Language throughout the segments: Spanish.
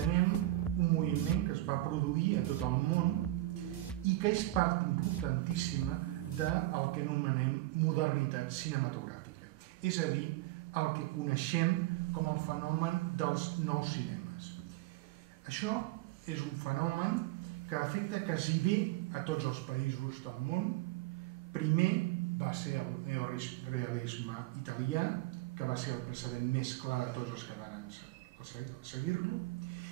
entenem un moviment que es va produir a tot el món i que és part importantíssima del que anomenem modernitat cinematogràfica, és a dir, el que coneixem com el fenomen dels nous cinemes. Això és un fenomen que afecta quasi a tots els països del món. Primer va ser el neorealisme italià, que va ser el precedent més clar de tots els que van seguir-lo,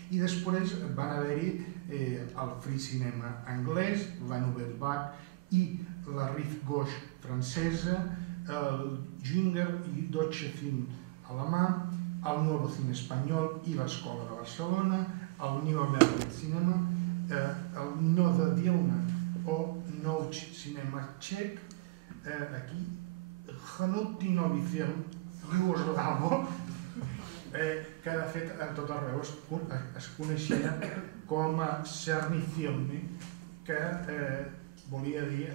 i després van haver-hi el free cinema anglès, la Nouvelle Vague i la Rive Gauche francesa, el Ginger i Deutsche Film alemà, el Nuevo Cine espanyol i l'Escola de Barcelona, el New American Cinema, el Nové Dílna o Nou Cinema txec, aquí Hnutí Nový Film iugoslavo, que de fet a tot arreu es coneixia com a Černý filmy, que volia dir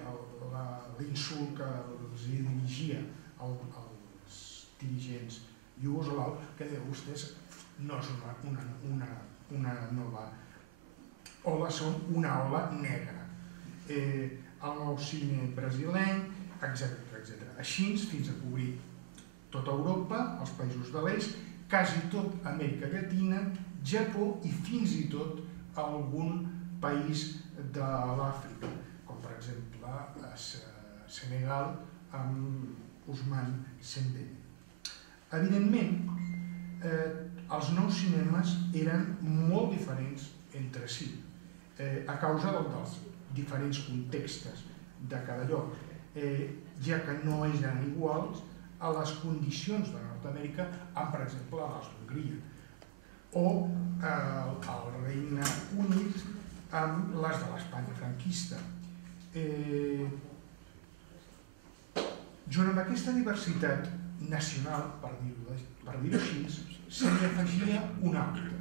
l'insult que els dirigia als dirigents iugoslaus, que deia vostès no és una nova ola, són una ola negra. El nou cine brasilenc, etc. Així fins a cobrir tota Europa, els països de l'est, quasi tot Amèrica Llatina, Japó i fins i tot algun país de l'Àfrica, com per exemple Senegal amb Ousmane Sembène. Evidentment, els nous cinemes eren molt diferents entre si, a causa dels diferents contextes de cada lloc, ja que no eren iguals a les condicions de Nord-Amèrica amb, per exemple, les d'Hongria, o el Regne Unit amb les de l'Espanya franquista. Junt amb aquesta diversitat nacional, per dir-ho així, se n'hi afegia una altra,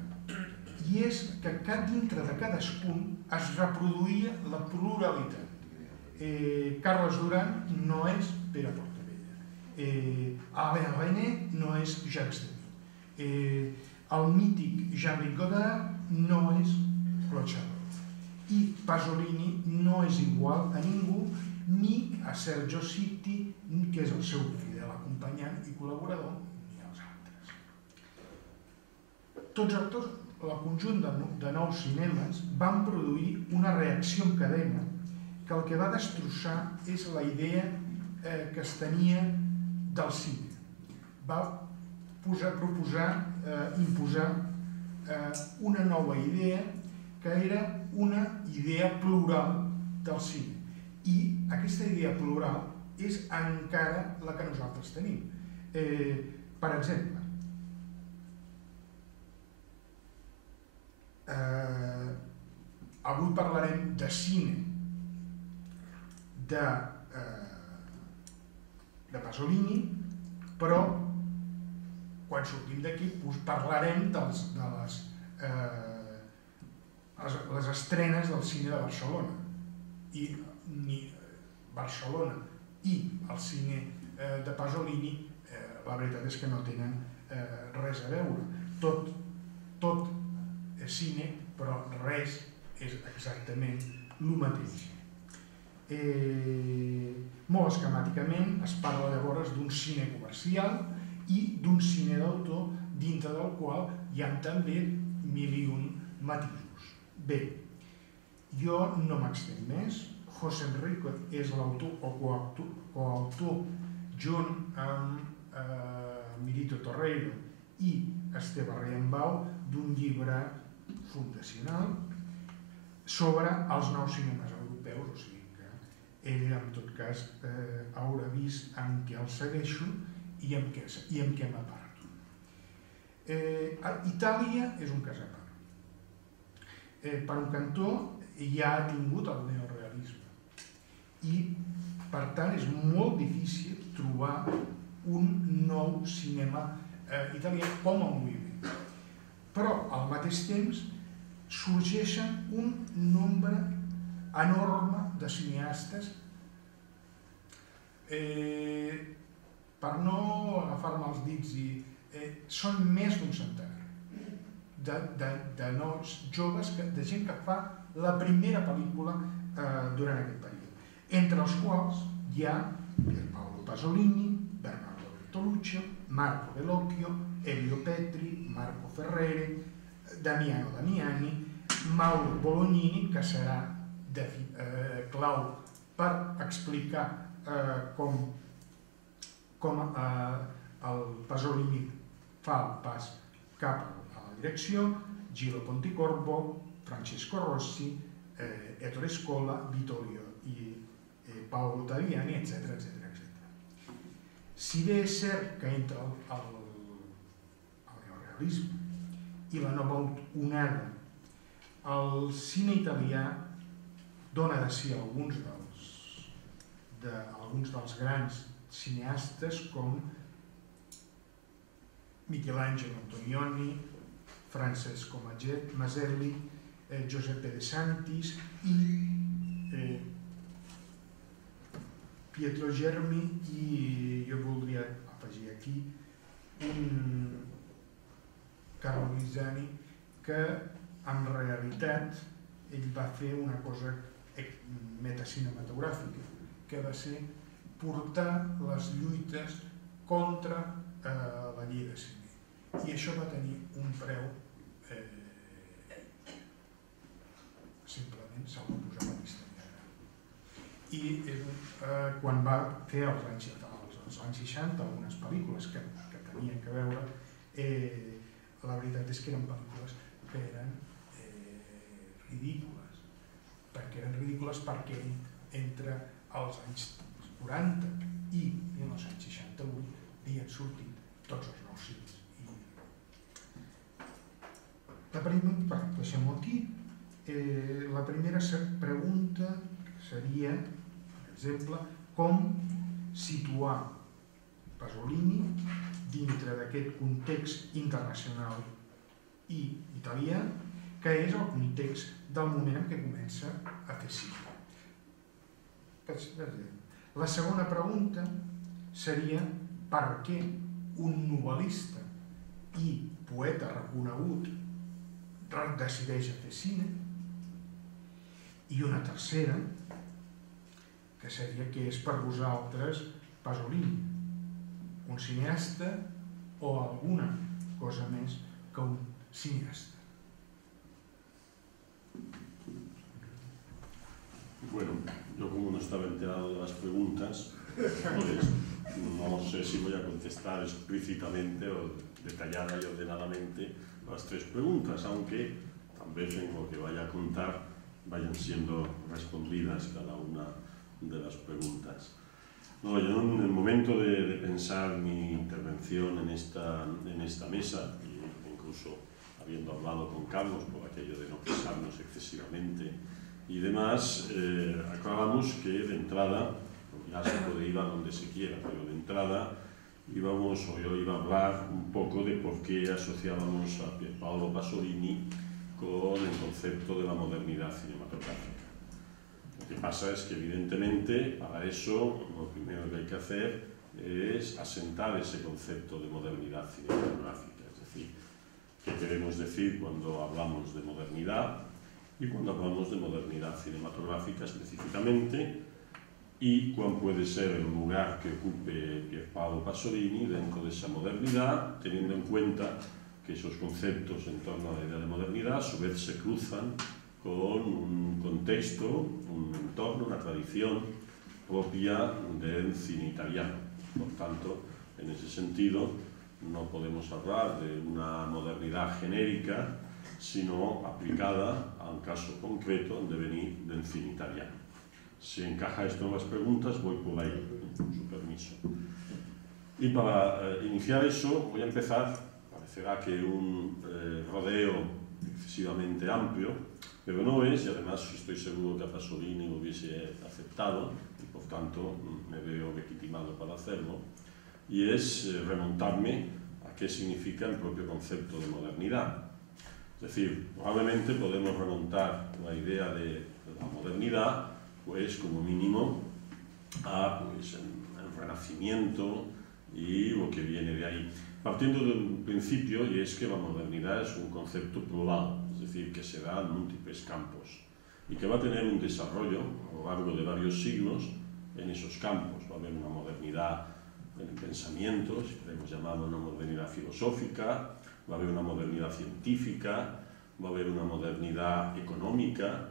i és que dintre de cadascun es reproduïa la pluralitat. Carles Duran no és Pere Portabella, Alain Resnais no és Jacques Demy, el mític Jean-Luc Godard no és Claude Chabrol, i Pasolini no és igual a ningú, ni a Sergio Sitti, que és el seu fidel acompanyant i col·laborador, ni als altres. Tots el conjunt de nous cinemes van produir una reacció en cadena que el que va destrossar és la idea que es tenia del cine. Va imposar una nova idea que era una idea plural del cine. I aquesta idea plural és encara la que nosaltres tenim. Per exemple, avui parlarem de cine de Pasolini, però quan sortim d'aquí parlarem de les estrenes del cine de Barcelona. I ni Barcelona i el cine de Pasolini, la veritat és que no tenen res a veure. Tot és cine, però res és exactament el mateix. Molt esquemàticament es parla llavors d'un cine comercial i d'un cine d'autor, dintre del qual hi ha també mil i un matisos. Bé, jo no m'extenc més. José Enrique és l'autor o coautor, junt amb Mirito Torreiro i Esteve Riambau, d'un llibre fundacional sobre els nous cinemes europeus, o sigui que ell, en tot cas, haurà vist en què el segueixo i en què m'aparto. Itàlia és un cas a part. Per un cantó ja ha tingut el neorealisme i, per tant, és molt difícil trobar un nou cinema italià com a moviment. Però, al mateix temps, sorgeixen un nombre enorme de cineastes. Per no agafar-me els dits, són més d'un centenar de nous joves, de gent que fa la primera pel·lícula durant aquest període, entre els quals hi ha Pierpaolo Pasolini, Bernardo Bertolucci, Marco Bellocchio, Elio Petri, Marco Ferrere, Damiano Damiani, Mauro Bolognini, que serà clau per explicar com el Pasolini fa el pas cap a la direcció, Gillo Pontecorvo, Francesco Rossi, Ettore Scola, Vittorio i Paolo Taviani, etc. Si bé és cert que entre el neorealisme i la nova onada el cine italià dona de si alguns dels grans cineastes com Michelangelo Antonioni, Francesco Maselli, Giuseppe De Santis i Pietro Germi, i jo voldria afegir aquí un Carlo Guisani, que en realitat ell va fer una cosa metacinematogràfica, que va ser portar les lluites contra la llei de cine. I això va tenir un preu, simplement se'l va posar a la vista negra. I quan va fer als anys 60 algunes pel·lícules que tenien que veure, la veritat és que eren pel·lícules que eren ridícules, perquè entre els anys 40 i 1968 havien sortit tots els nous cines. Deixem-ho aquí. La primera pregunta seria, per exemple, com situar Pasolini dintre d'aquest context internacional i italià, que és el context del moment en què comença a fer cine. La segona pregunta seria per què un novel·lista i poeta reconegut decideix a fer cine, i una tercera, que seria què és per vosaltres Pasolini, un cineasta o alguna cosa més que un cineasta. Bueno, yo como no estaba enterado de las preguntas, pues no sé si voy a contestar explícitamente o detallada y ordenadamente las tres preguntas, aunque tal vez en lo que vaya a contar vayan siendo respondidas cada una de las preguntas. No, yo en el momento de pensar mi intervención en esta mesa, incluso habiendo hablado con Carlos por aquello de no pisarnos excesivamente y demás, aclaramos que de entrada, ya se puede ir a donde se quiera, pero de entrada yo iba a hablar un poco de por qué asociábamos a Pierpaolo Pasolini con el concepto de la modernidad cinematográfica. Lo que pasa es que evidentemente para eso lo primero que hay que hacer es asentar ese concepto de modernidad cinematográfica, es decir, qué queremos decir cuando hablamos de modernidad y cuando hablamos de modernidad cinematográfica específicamente, y cuál puede ser el lugar que ocupe Pierpaolo Pasolini dentro de esa modernidad, teniendo en cuenta que esos conceptos en torno a la idea de modernidad a su vez se cruzan con un contexto, un entorno, una tradición propia del cine italiano. Por tanto, en ese sentido, no podemos hablar de una modernidad genérica, sino aplicada a un caso concreto en devenir del cine italiano. Si encaja esto en las preguntas, voy por ahí, con su permiso. Y para iniciar eso, voy a empezar, parecerá que un rodeo excesivamente amplio, pero no es, y además estoy seguro que a Pasolini lo hubiese aceptado, y por tanto me veo legitimado para hacerlo, y es remontarme a qué significa el propio concepto de modernidad. Es decir, probablemente podemos remontar la idea de la modernidad, pues como mínimo a el Renacimiento y lo que viene de ahí. partiendo de un principio, y es que la modernidad es un concepto plural, es decir, que se da en múltiples campos y que va a tener un desarrollo a lo largo de varios siglos en esos campos. Va a haber una modernidad en el pensamiento, si queremos llamarlo una modernidad filosófica, va a haber una modernidad científica, va a haber una modernidad económica,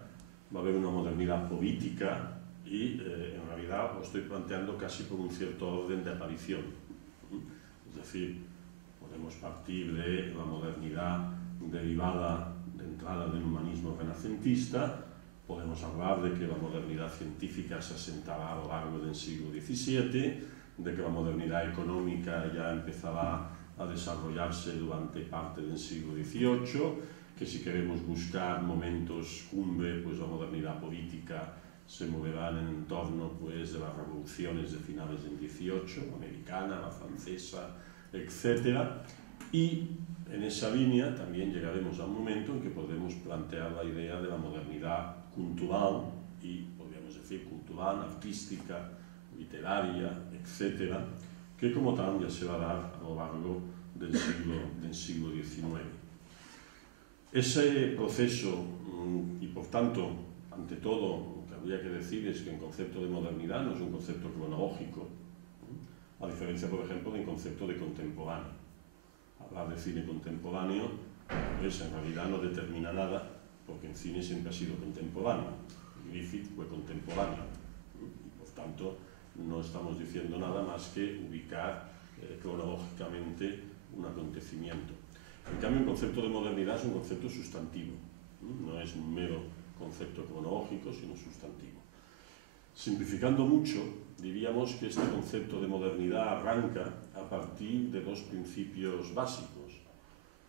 va a haber una modernidad política y en realidad lo estoy planteando casi por un cierto orden de aparición. Es decir, podemos partir de la modernidad derivada de entrada del humanismo renacentista, podemos hablar de que la modernidad científica se asentará a lo largo del siglo XVII, de que la modernidad económica ya empezará a desarrollarse durante parte del siglo XVIII, que si queremos buscar momentos cumbre, pues la modernidad política se moverá en el entorno pues, de las revoluciones de finales del XVIII, la americana, la francesa, etc. Y en esa línea también llegaremos a un momento en que podremos plantear la idea de la modernidad cultural y, podríamos decir, cultural, artística, literaria, etc., que como tal ya se va a dar a lo largo del siglo XIX. Ese proceso, y por tanto, ante todo, lo que habría que decir es que el concepto de modernidad no es un concepto cronológico, a diferencia, por ejemplo, del concepto de contemporáneo. Hablar de cine contemporáneo, pues en realidad no determina nada, porque el cine siempre ha sido contemporáneo. Griffith fue contemporáneo, y por tanto no estamos diciendo nada más que ubicar cronológicamente un acontecimiento. En cambio, el concepto de modernidad es un concepto sustantivo, no es un mero concepto cronológico, sino sustantivo. Simplificando mucho, diríamos que este concepto de modernidad arranca a partir de dos principios básicos.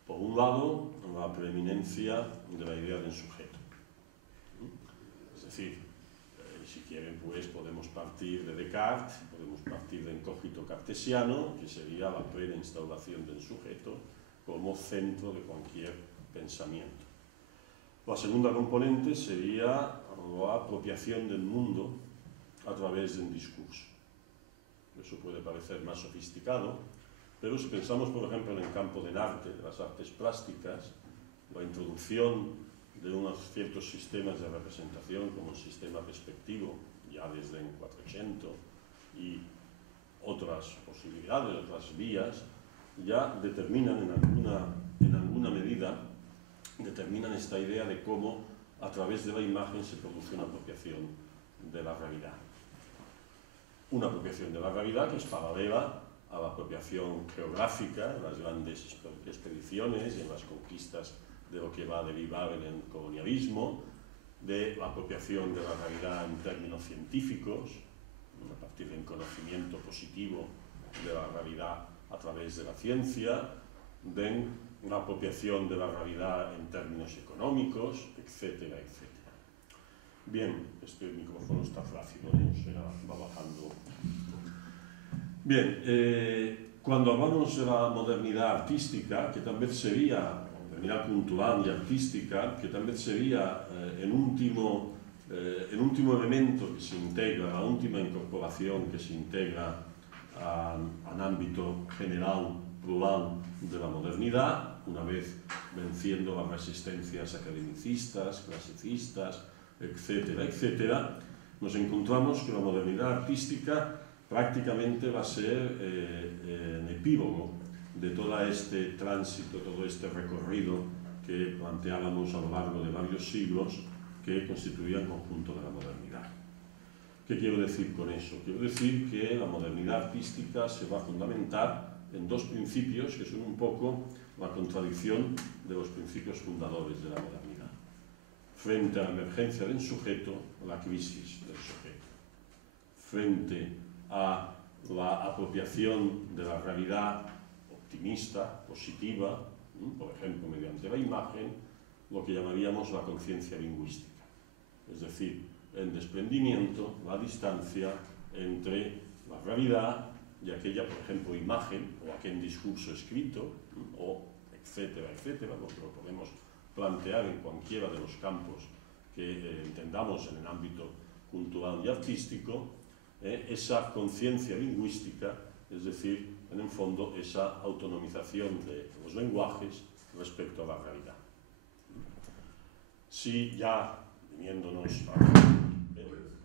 Por un lado, la preeminencia de la idea del sujeto. Es decir, si quieren, pues podemos partir de Descartes, podemos partir del cogito cartesiano, que sería la plena instauración del sujeto como centro de cualquier pensamiento. La segunda componente sería la apropiación del mundo a través del discurso. Eso puede parecer más sofisticado, pero si pensamos, por ejemplo, en el campo del arte, de las artes plásticas, la introducción de unos ciertos sistemas de representación, como el sistema perspectivo, ya desde el 480, y otras posibilidades, otras vías, ya determinan en alguna medida, determinan esta idea de cómo a través de la imagen se produce una apropiación de la realidad. Una apropiación de la realidad que es paralela a la apropiación geográfica en las grandes expediciones y en las conquistas de lo que va a derivar en el colonialismo, de la apropiación de la realidad en términos científicos, a partir de un conocimiento positivo de la realidad a través de la ciencia, de una apropiación de la realidad en términos económicos, etcétera, etcétera. Bien, este micrófono está flácido, o sea, va bajando. Bien, cuando hablamos de la modernidad artística, que también sería, modernidad cultural y artística, que también sería el último elemento que se integra, la última incorporación que se integra al ámbito general, plural de la modernidad, una vez venciendo las resistencias academicistas, clasicistas, etcétera, etcétera, nos encontramos que la modernidad artística prácticamente va a ser el epílogo de todo este tránsito, todo este recorrido que planteábamos a lo largo de varios siglos que constituían el conjunto de la modernidad. ¿Qué quiero decir con eso? Quiero decir que la modernidad artística se va a fundamentar en dos principios que son un poco la contradicción de los principios fundadores de la modernidad. Frente a la emergencia del sujeto, la crisis del sujeto. Frente a la apropiación de la realidad optimista, positiva, por ejemplo, mediante la imagen, lo que llamaríamos la conciencia lingüística. Es decir, el desprendimiento, la distancia entre la realidad y aquella, por ejemplo, imagen o aquel discurso escrito, o etcétera, etcétera, lo que lo podemos plantear en cualquiera de los campos que entendamos en el ámbito cultural y artístico, esa conciencia lingüística, es decir, en el fondo, esa autonomización de los lenguajes respecto a la realidad. Si ya, viniéndonos a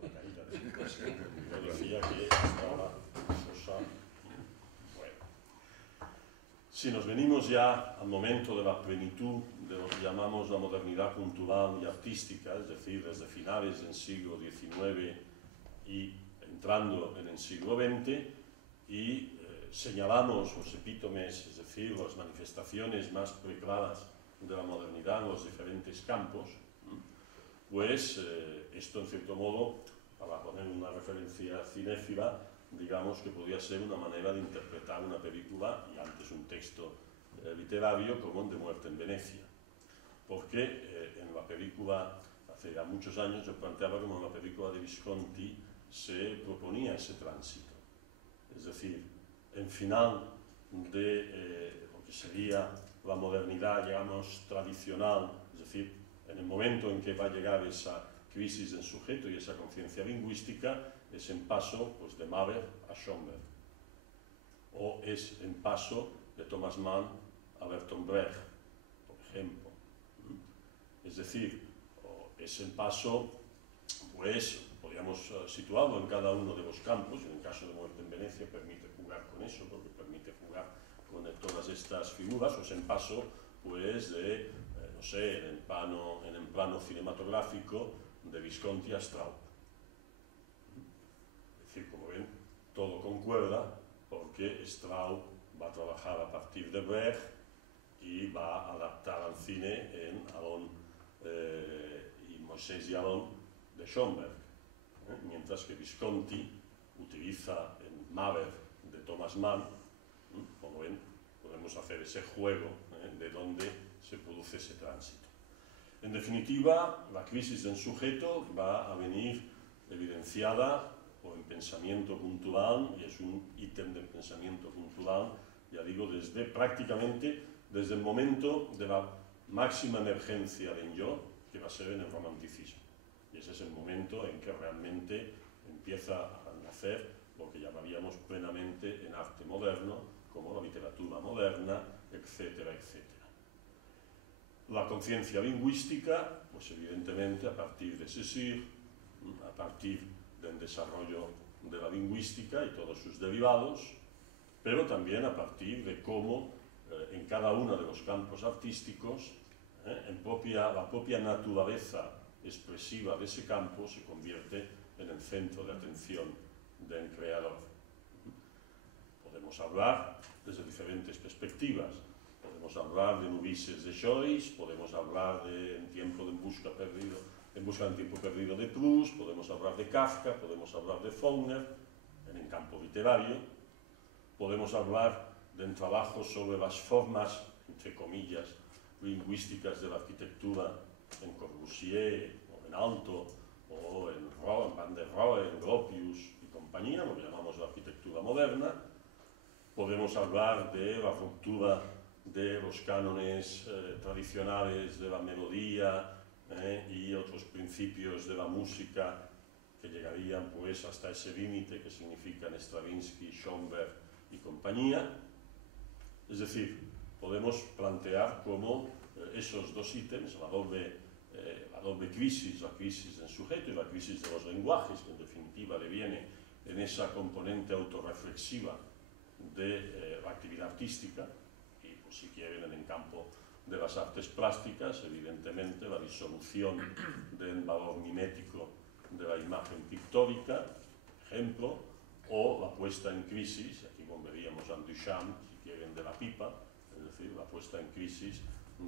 la caída de Simplicio, yo decía que estaba cosa... Bueno, si nos venimos ya al momento de la plenitud de lo que llamamos la modernidad cultural y artística, es decir, desde finales del siglo XIX y entrando en el siglo XX, y señalamos los epítomes, es decir, las manifestaciones más preclaras de la modernidad en los diferentes campos, pues esto en cierto modo, para poner una referencia cinéfila, digamos que podría ser una manera de interpretar una película y antes un texto literario como en De muerte en Venecia, porque en la película, hace ya muchos años, yo planteaba como en la película de Visconti se proponía ese tránsito, es decir, en final de lo que sería la modernidad, digamos, tradicional, es decir, en el momento en que va a llegar esa crisis del sujeto y esa conciencia lingüística, es en paso pues, de Mahler a Schönberg, o es en paso de Thomas Mann a Bertolt Brecht, por ejemplo. Es decir, es en paso, pues, podríamos situarlo en cada uno de los campos, en el caso de Muerte en Venecia permite jugar con eso, porque permite jugar con todas estas figuras, o es en paso, pues, de, no sé, en el plano cinematográfico de Visconti a Straub. Es decir, como ven, todo concuerda, porque Straub va a trabajar a partir de Brecht y va a adaptar al cine en Alon y Moisés y Alon de Schönberg, mientras que Visconti utiliza en Mahler de Thomas Mann. Como ven, podemos hacer ese juego de dónde se produce ese tránsito. En definitiva, la crisis del sujeto va a venir evidenciada por el pensamiento cultural, y es un ítem del pensamiento cultural, ya digo, prácticamente desde el momento de la máxima emergencia del yo, que va a ser en el romanticismo. Y ese es el momento en que realmente empieza a nacer lo que llamaríamos plenamente en arte moderno, como la literatura moderna, etcétera, etcétera. La conciencia lingüística, pues evidentemente a partir de Saussure, a partir del desarrollo de la lingüística y todos sus derivados, pero también a partir de cómo en cada uno de los campos artísticos la propia naturaleza expresiva de ese campo se convierte en el centro de atención del creador. Podemos hablar desde diferentes perspectivas. Podemos hablar de Ulises de Joyce, podemos hablar de En busca del tiempo perdido de Proust, podemos hablar de Kafka, podemos hablar de Faulkner en el campo literario, podemos hablar del trabajo sobre las formas, entre comillas, lingüísticas de la arquitectura en Corbusier, o en Aalto, o en Van der Rohe, en Gropius y compañía, lo que llamamos la arquitectura moderna. Podemos hablar de la ruptura de los cánones tradicionales de la melodía y otros principios de la música que llegarían pues hasta ese límite que significan Stravinsky, Schönberg y compañía. Es decir, podemos plantear cómo esos dos ítems, la doble crisis, la crisis del sujeto y la crisis de los lenguajes, que en definitiva deviene en esa componente autorreflexiva de la actividad artística, y pues, si quieren en el campo de las artes plásticas, evidentemente la disolución del valor mimético de la imagen pictórica, por ejemplo, o la puesta en crisis, aquí volveríamos a Duchamp, si quieren, de la pipa, es decir, la puesta en crisis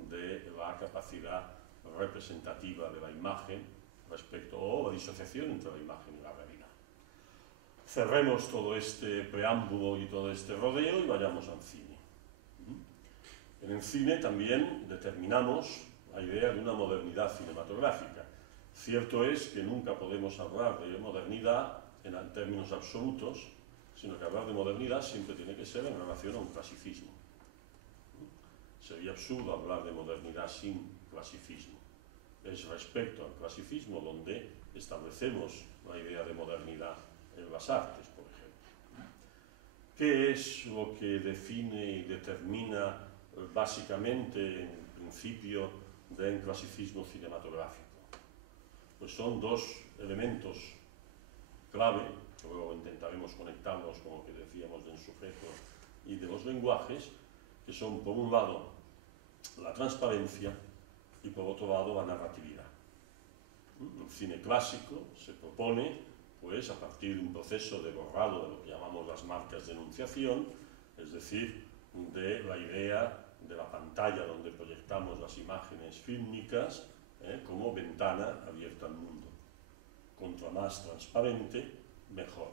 de la capacidad representativa de la imagen respecto o la disociación entre la imagen y la realidad. Cerremos todo este preámbulo y todo este rodeo y vayamos al cine. En el cine también determinamos la idea de una modernidad cinematográfica. Cierto es que nunca podemos hablar de modernidad en términos absolutos, sino que hablar de modernidad siempre tiene que ser en relación a un clasicismo. Sería absurdo hablar de modernidad sin clasicismo. Es respecto al clasicismo donde establecemos la idea de modernidad en las artes, por ejemplo. ¿Qué es lo que define y determina básicamente el principio del clasicismo cinematográfico? Pues son dos elementos clave, que luego intentaremos conectarlos con lo que decíamos del sujeto y de los lenguajes, que son, por un lado, la transparencia y, por otro lado, la narratividad. El cine clásico se propone, pues, a partir de un proceso de borrado de lo que llamamos las marcas de enunciación, es decir, de la idea de la pantalla donde proyectamos las imágenes fílmicas como ventana abierta al mundo. Contra más transparente, mejor.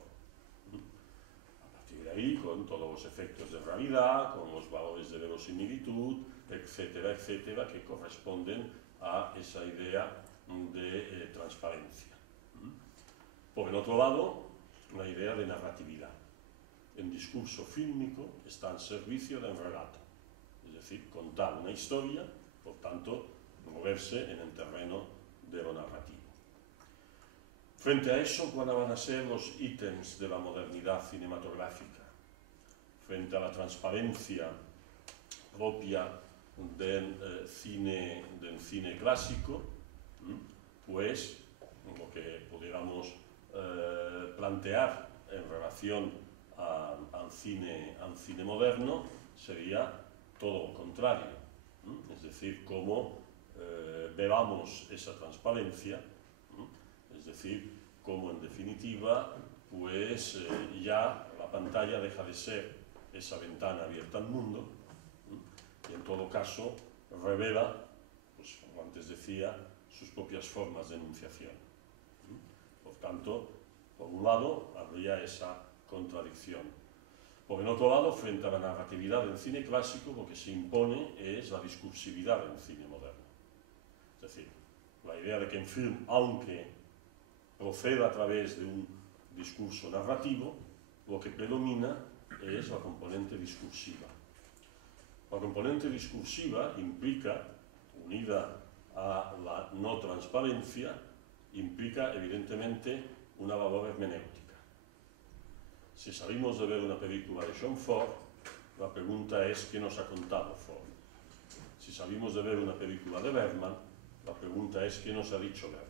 A partir de ahí, con todos los efectos de realidad, con los valores de verosimilitud, etcétera, etcétera, que corresponden a esa idea de transparencia. Por el otro lado, la idea de narratividad. El discurso fílmico está al servicio del relato, es decir, contar una historia, por tanto, moverse en el terreno de lo narrativo. Frente a eso, ¿cuáles van a ser los ítems de la modernidad cinematográfica? Frente a la transparencia propia del cine clásico, pues lo que pudiéramos plantear en relación al cine moderno sería todo lo contrario, es decir, cómo veamos esa transparencia, es decir, cómo en definitiva pues ya la pantalla deja de ser esa ventana abierta al mundo y en todo caso revela, pues como antes decía, sus propias formas de enunciación. Por tanto, por un lado habría esa contradicción. Por el otro lado, frente a la narratividad del cine clásico, lo que se impone es la discursividad del cine moderno. Es decir, la idea de que en film, aunque proceda a través de un discurso narrativo, lo que predomina es la componente discursiva. La componente discursiva implica, unida a la no transparencia, implica evidentemente una labor hermenéutica. Si salimos de ver una película de John Ford, la pregunta es ¿qué nos ha contado Ford? Si salimos de ver una película de Bergman, la pregunta es ¿qué nos ha dicho Bergman?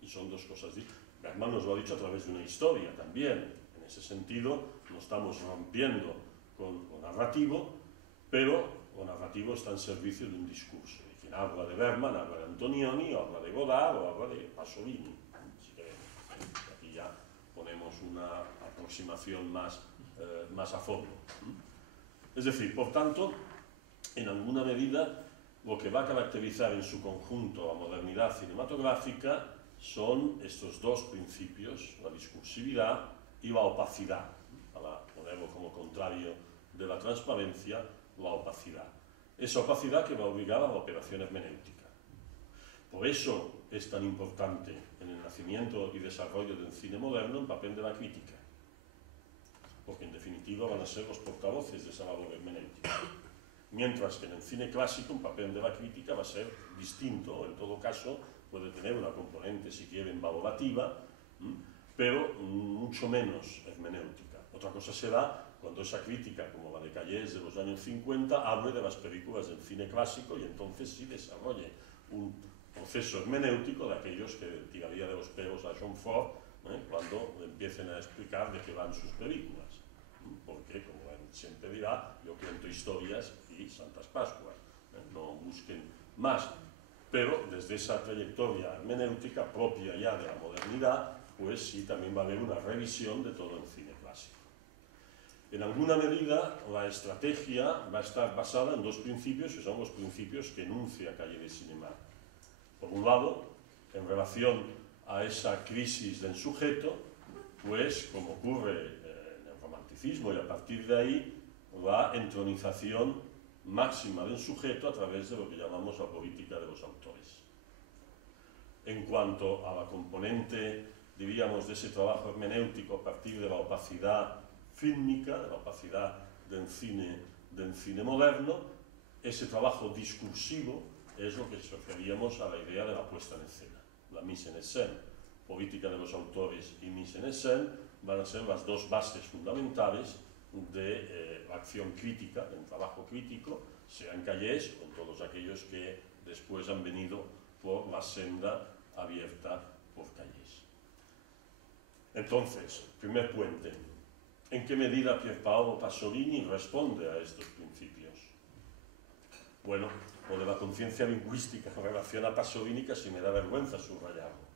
Y son dos cosas distintas. Bergman nos lo ha dicho a través de una historia también. En ese sentido, no estamos rompiendo con lo narrativo, pero lo narrativo está en servicio de un discurso. Y quien habla de Bergman, habla de Antonioni, o habla de Godard, o habla de Pasolini. Si queremos. Aquí ya ponemos una aproximación más a fondo. Es decir, por tanto, en alguna medida, lo que va a caracterizar en su conjunto la modernidad cinematográfica son estos dos principios, la discursividad y la opacidad, para ponerlo como contrario de la transparencia, la opacidad. Esa opacidad que va a obligar a la operación hermenéutica. Por eso es tan importante en el nacimiento y desarrollo del cine moderno el papel de la crítica, porque en definitiva van a ser los portavoces de esa labor hermenéutica. Mientras que en el cine clásico un papel de la crítica va a ser distinto, o en todo caso puede tener una componente, si quieren, valorativa, pero mucho menos hermenéutica. Otra cosa será cuando esa crítica, como la de Callés de los años 50, hable de las películas del cine clásico y entonces sí desarrolle un proceso hermenéutico de aquellos que tiraría de los pelos a John Ford cuando empiecen a explicar de qué van sus películas. Porque, como él siempre dirá, yo cuento historias y Santas Pascuas. No busquen más. Pero desde esa trayectoria hermenéutica propia ya de la modernidad, pues sí, también va a haber una revisión de todo el cine clásico. En alguna medida, la estrategia va a estar basada en dos principios, que son los principios que enuncia Cahiers du Cinéma. Por un lado, en relación a esa crisis del sujeto, pues, como ocurre en el romanticismo y a partir de ahí, la entronización máxima del sujeto a través de lo que llamamos la política de los autores. En cuanto a la componente, diríamos, de ese trabajo hermenéutico a partir de la opacidad fílmica, de la opacidad del cine moderno, ese trabajo discursivo es lo que referíamos a la idea de la puesta en escena, la mise en scène. política de los autores y mise en scène, van a ser las dos bases fundamentales de la acción crítica, del trabajo crítico, sean Callés o todos aquellos que después han venido por la senda abierta por Callés. Entonces, primer puente. ¿En qué medida Pierpaolo Pasolini responde a estos principios? Bueno, lo de la conciencia lingüística en relación a Pasolini casi me da vergüenza subrayarlo.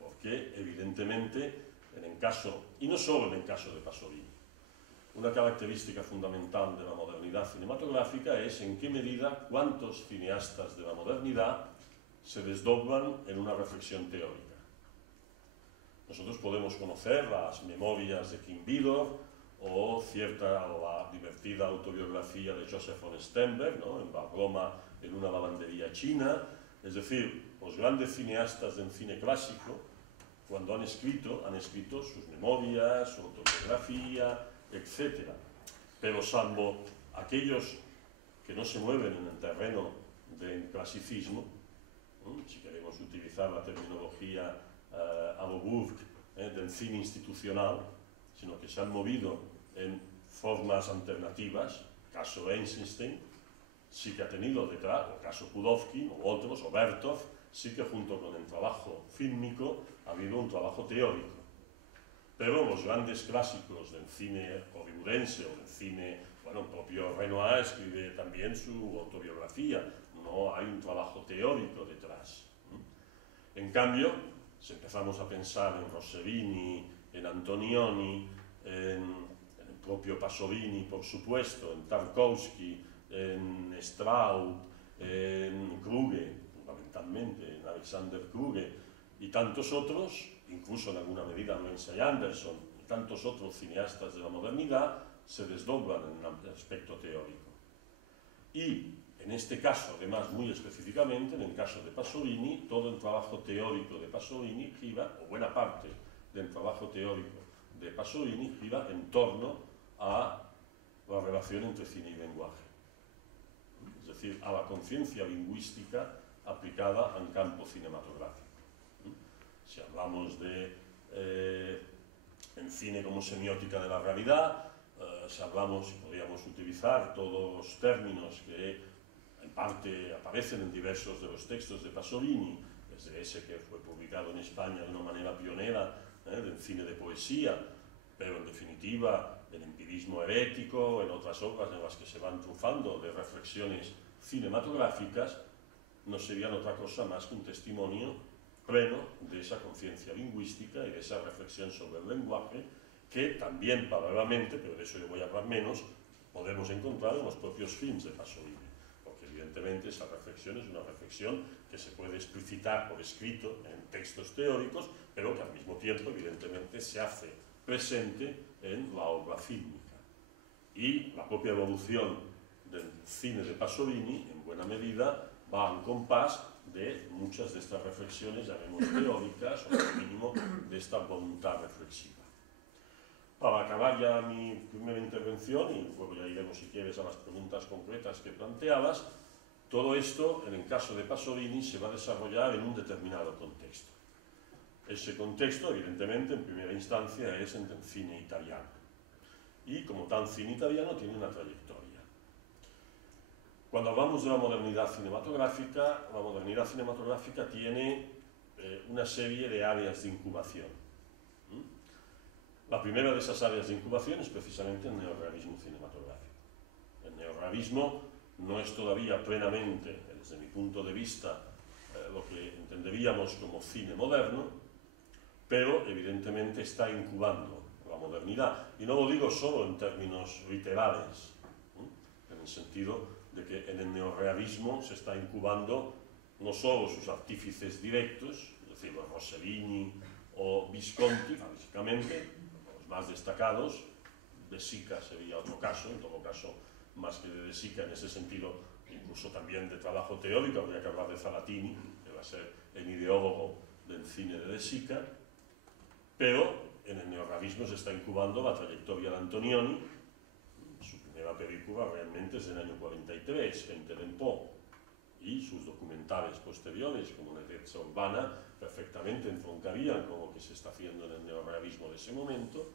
Porque, evidentemente, en el caso, y no solo en el caso de Pasolini, una característica fundamental de la modernidad cinematográfica es en qué medida cuántos cineastas de la modernidad se desdoblan en una reflexión teórica. Nosotros podemos conocer las memorias de Kim Vidor o la divertida autobiografía de Joseph von Sternberg, ¿no?, en La broma en una lavandería china. Es decir, los grandes cineastas del cine clásico, cuando han escrito sus memorias, su autobiografía, etc. Pero salvo aquellos que no se mueven en el terreno del clasicismo, si queremos utilizar la terminología a lo Burke del cine institucional, sino que se han movido en formas alternativas, caso Eisenstein, sí que ha tenido detrás, o caso Pudovkin, o otros, o Bertov, sí que junto con el trabajo fílmico ha habido un trabajo teórico. Pero los grandes clásicos del cine hollywoodense o del cine, bueno, el propio Renoir escribe también su autobiografía, no hay un trabajo teórico detrás. En cambio, si empezamos a pensar en Rossellini, en Antonioni, en el propio Pasolini, por supuesto, en Tarkovsky, en Straub, en Kluge, fundamentalmente, en Alexander Kluge, y tantos otros, incluso en alguna medida Lindsay Anderson, y tantos otros cineastas de la modernidad, se desdoblan en un aspecto teórico. Y en este caso, además, muy específicamente, en el caso de Pasolini, todo el trabajo teórico de Pasolini gira, o buena parte del trabajo teórico de Pasolini gira en torno a la relación entre cine y lenguaje. Es decir, a la conciencia lingüística aplicada al campo cinematográfico. Si hablamos de en cine como semiótica de la realidad, si hablamos, podríamos utilizar todos los términos que en parte aparecen en diversos de los textos de Pasolini, desde ese que fue publicado en España de una manera pionera, del cine de poesía, pero en definitiva el empirismo herético, en otras obras en las que se van trufando de reflexiones cinematográficas, no serían otra cosa más que un testimonio pleno de esa conciencia lingüística y de esa reflexión sobre el lenguaje que también paralelamente, pero de eso yo voy a hablar menos, podemos encontrar en los propios films de Pasolini. Porque evidentemente esa reflexión es una reflexión que se puede explicitar por escrito en textos teóricos, pero que al mismo tiempo evidentemente se hace presente en la obra fílmica. Y la propia evolución del cine de Pasolini, en buena medida, va al compás de muchas de estas reflexiones, llamemos teóricas, o al mínimo de esta voluntad reflexiva. Para acabar ya mi primera intervención, y luego ya iremos, si quieres, a las preguntas concretas que planteabas, todo esto, en el caso de Pasolini, se va a desarrollar en un determinado contexto. Ese contexto, evidentemente, en primera instancia, es en el cine italiano. Y, como tal cine italiano, tiene una trayectoria. Cuando hablamos de la modernidad cinematográfica tiene una serie de áreas de incubación. La primera de esas áreas de incubación es precisamente el neorrealismo cinematográfico. El neorrealismo no es todavía plenamente, desde mi punto de vista, lo que entenderíamos como cine moderno, pero evidentemente está incubando la modernidad. Y no lo digo solo en términos literales, en el sentido de que en el neorrealismo se está incubando no solo sus artífices directos, es decir, los Rossellini o Visconti, básicamente, los más destacados. De Sica sería otro caso, en todo caso, más que de Sica en ese sentido, incluso también de trabajo teórico, habría que hablar de Zalatini, que va a ser el ideólogo del cine de Sica, pero en el neorrealismo se está incubando la trayectoria de Antonioni. Su primera película realmente es del año 43, Gente del Po, y sus documentales posteriores, como Nerezza Urbana, perfectamente entroncarían con lo que se está haciendo en el neorrealismo de ese momento,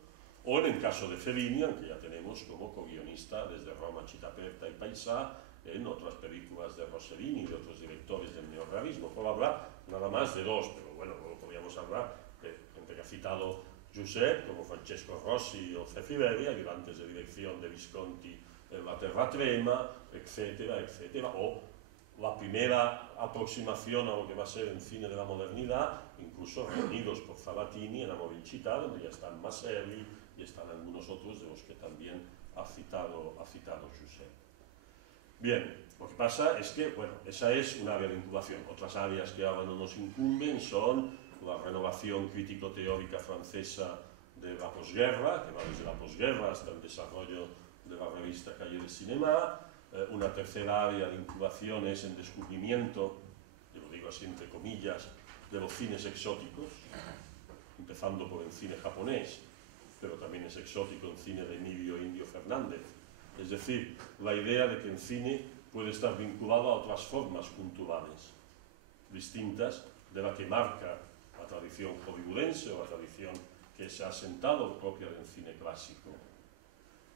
o en el caso de Fellini, aunque ya tenemos como co-guionista desde Roma, Città Aperta y Paisà, en otras películas de Rossellini y de otros directores del neorrealismo. Puedo hablar nada más de dos, pero bueno, luego podríamos hablar de gente que ha citado Josep, como Francesco Rossi o Zeffirelli, ayudantes de dirección de Visconti, La Terra Trema, etcétera, etcétera, o la primera aproximación a lo que va a ser el cine de la modernidad, incluso reunidos por Sabatini en Amor in Città, donde ya están Maselli y están algunos otros de los que también ha citado Josep. Bien, lo que pasa es que, bueno, esa es un área de incubación. Otras áreas que ahora no nos incumben son la renovación crítico-teórica francesa de la posguerra, que va desde la posguerra hasta el desarrollo de la revista Cahiers de Cinéma. Una tercera área de incubación es en descubrimiento, yo lo digo así entre comillas, de los cines exóticos, empezando por el cine japonés, pero también es exótico el cine de Emilio Indio Fernández. Es decir, la idea de que el cine puede estar vinculado a otras formas culturales distintas de la que marca la tradición hollywoodense o la tradición que se ha asentado propia del cine clásico.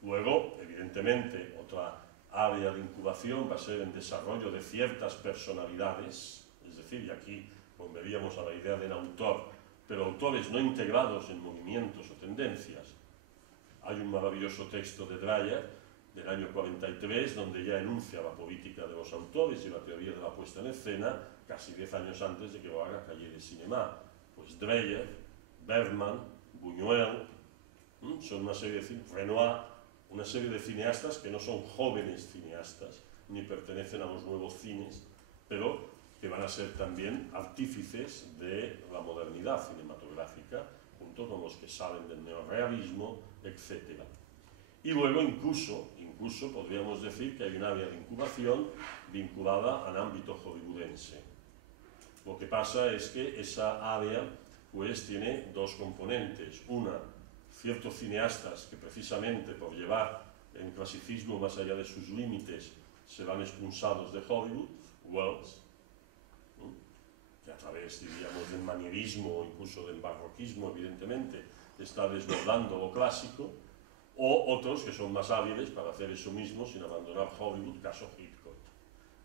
Luego, evidentemente, otra área de incubación va a ser el desarrollo de ciertas personalidades, es decir, y aquí volveríamos a la idea del autor, pero autores no integrados en movimientos o tendencias. Hay un maravilloso texto de Dreyer del año 43, donde ya enuncia la política de los autores y la teoría de la puesta en escena, casi 10 años antes de que lo haga Cahiers de Cinéma. Pues Dreyer, Bergman, Buñuel, son una serie de Renoir, una serie de cineastas que no son jóvenes cineastas, ni pertenecen a los nuevos cines, pero que van a ser también artífices de la modernidad cinematográfica, junto con los que salen del neorrealismo, etc. Y luego incluso podríamos decir que hay un área de incubación vinculada al ámbito hollywoodense. Lo que pasa es que esa área pues tiene dos componentes. Una, ciertos cineastas que precisamente por llevar el clasicismo más allá de sus límites se van expulsados de Hollywood, Wells, que a través, diríamos, del manierismo o incluso del barroquismo, evidentemente, está desbordando lo clásico, o otros que son más hábiles para hacer eso mismo sin abandonar Hollywood, caso Hitchcock.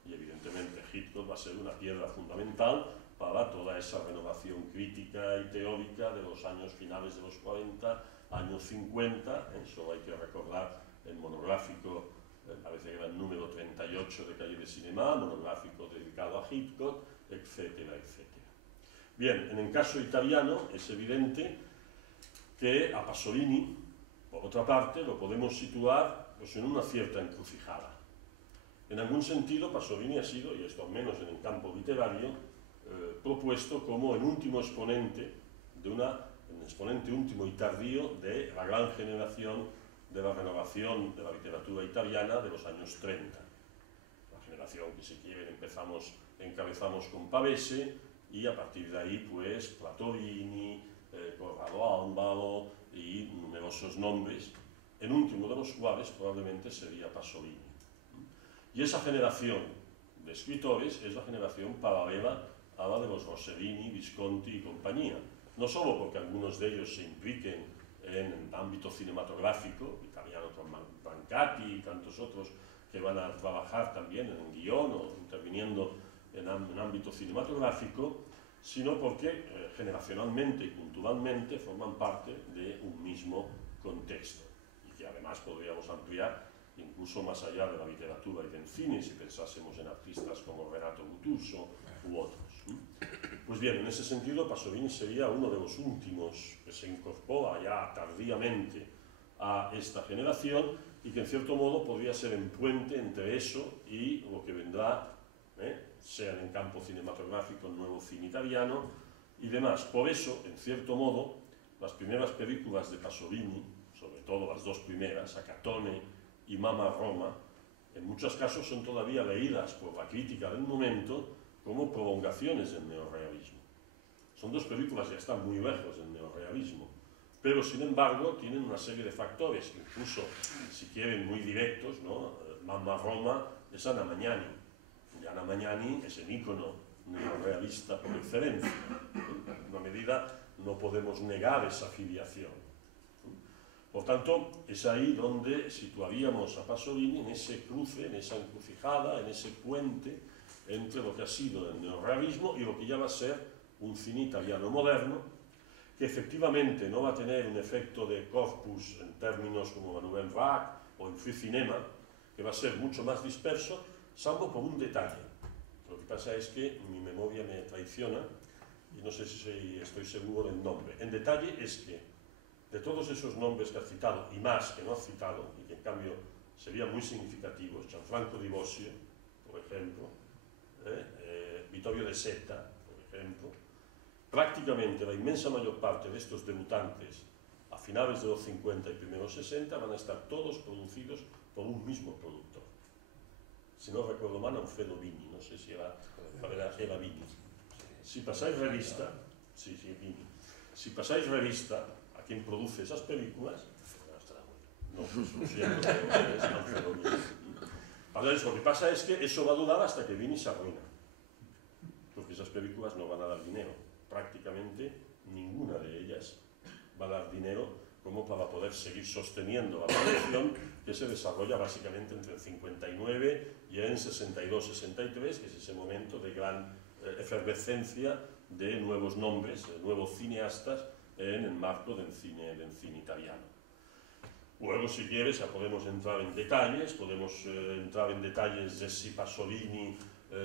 Y evidentemente Hitchcock va a ser una piedra fundamental para toda esa renovación crítica y teórica de los años finales de los 40, años 50, eso hay que recordar el monográfico, parece que era el número 38 de Cahiers de Cinéma, monográfico dedicado a Hitchcock, etcétera, etcétera. Bien, en el caso italiano es evidente que a Pasolini, por otra parte, lo podemos situar pues, en una cierta encrucijada. En algún sentido, Pasolini ha sido, y esto al menos en el campo literario, propuesto como el último exponente un exponente último y tardío de la gran generación de la renovación de la literatura italiana de los años 30. La generación que, si quieren, encabezamos con Pavese, y a partir de ahí, pues, Platorini, Corrado Ámbalo y numerosos nombres, el último de los cuales probablemente sería Pasolini. Y esa generación de escritores es la generación paralela a la de los Rossellini, Visconti y compañía. No solo porque algunos de ellos se impliquen en el ámbito cinematográfico, italiano Brancati y tantos otros que van a trabajar también en el guión o interviniendo en ámbito cinematográfico, sino porque generacionalmente y culturalmente forman parte de un mismo contexto y que además podríamos ampliar incluso más allá de la literatura y del cine si pensásemos en artistas como Renato Guttuso u otros. Pues bien, en ese sentido Pasolini sería uno de los últimos que se incorpora ya tardíamente a esta generación y que en cierto modo podría ser el puente entre eso y lo que vendrá, sea en el campo cinematográfico, el nuevo cine italiano y demás. Por eso, en cierto modo, las primeras películas de Pasolini, sobre todo las dos primeras, Acatone y Mamma Roma, en muchos casos son todavía leídas por la crítica del momento como prolongaciones del neorrealismo. Son dos películas que están muy lejos del neorrealismo, pero sin embargo tienen una serie de factores, incluso si quieren muy directos, ¿no? Mamma Roma es Anna Magnani, Gianna Magnani es el ícono neorrealista por excelencia. En alguna medida no podemos negar esa filiación. Por tanto, es ahí donde situaríamos a Pasolini, en ese cruce, en esa encrucijada, en ese puente entre lo que ha sido el neorrealismo y lo que ya va a ser un cine italiano moderno, que efectivamente no va a tener un efecto de corpus en términos como Manuel Bach o en Free Cinema, que va a ser mucho más disperso, salvo por un detalle. Lo que pasa es que mi memoria me traiciona y no sé si estoy seguro del nombre. En detalle es que de todos esos nombres que ha citado, y más que no ha citado, y que en cambio serían muy significativos, Gianfranco Di Bosio, por ejemplo, Vittorio De Seta, por ejemplo, prácticamente la inmensa mayor parte de estos debutantes a finales de los 50 y primeros 60 van a estar todos producidos por un mismo productor. Si no recuerdo mal, Alfredo Vigni, no sé si era Vigni. Si pasáis revista, Vigni. Si pasáis revista a quien produce esas películas, no, pues lo siento, pero es Alfredo Vigni. Entonces, lo que pasa es que eso va a durar hasta que Vigni se arruina, porque esas películas no van a dar dinero. Prácticamente ninguna de ellas va a dar dinero como para poder seguir sosteniendo la producción que se desarrolla básicamente entre el 59 y el 62-63, que es ese momento de gran efervescencia de nuevos nombres, de nuevos cineastas en el marco del cine italiano. Luego, si quieres, ya podemos entrar en detalles, de si Pasolini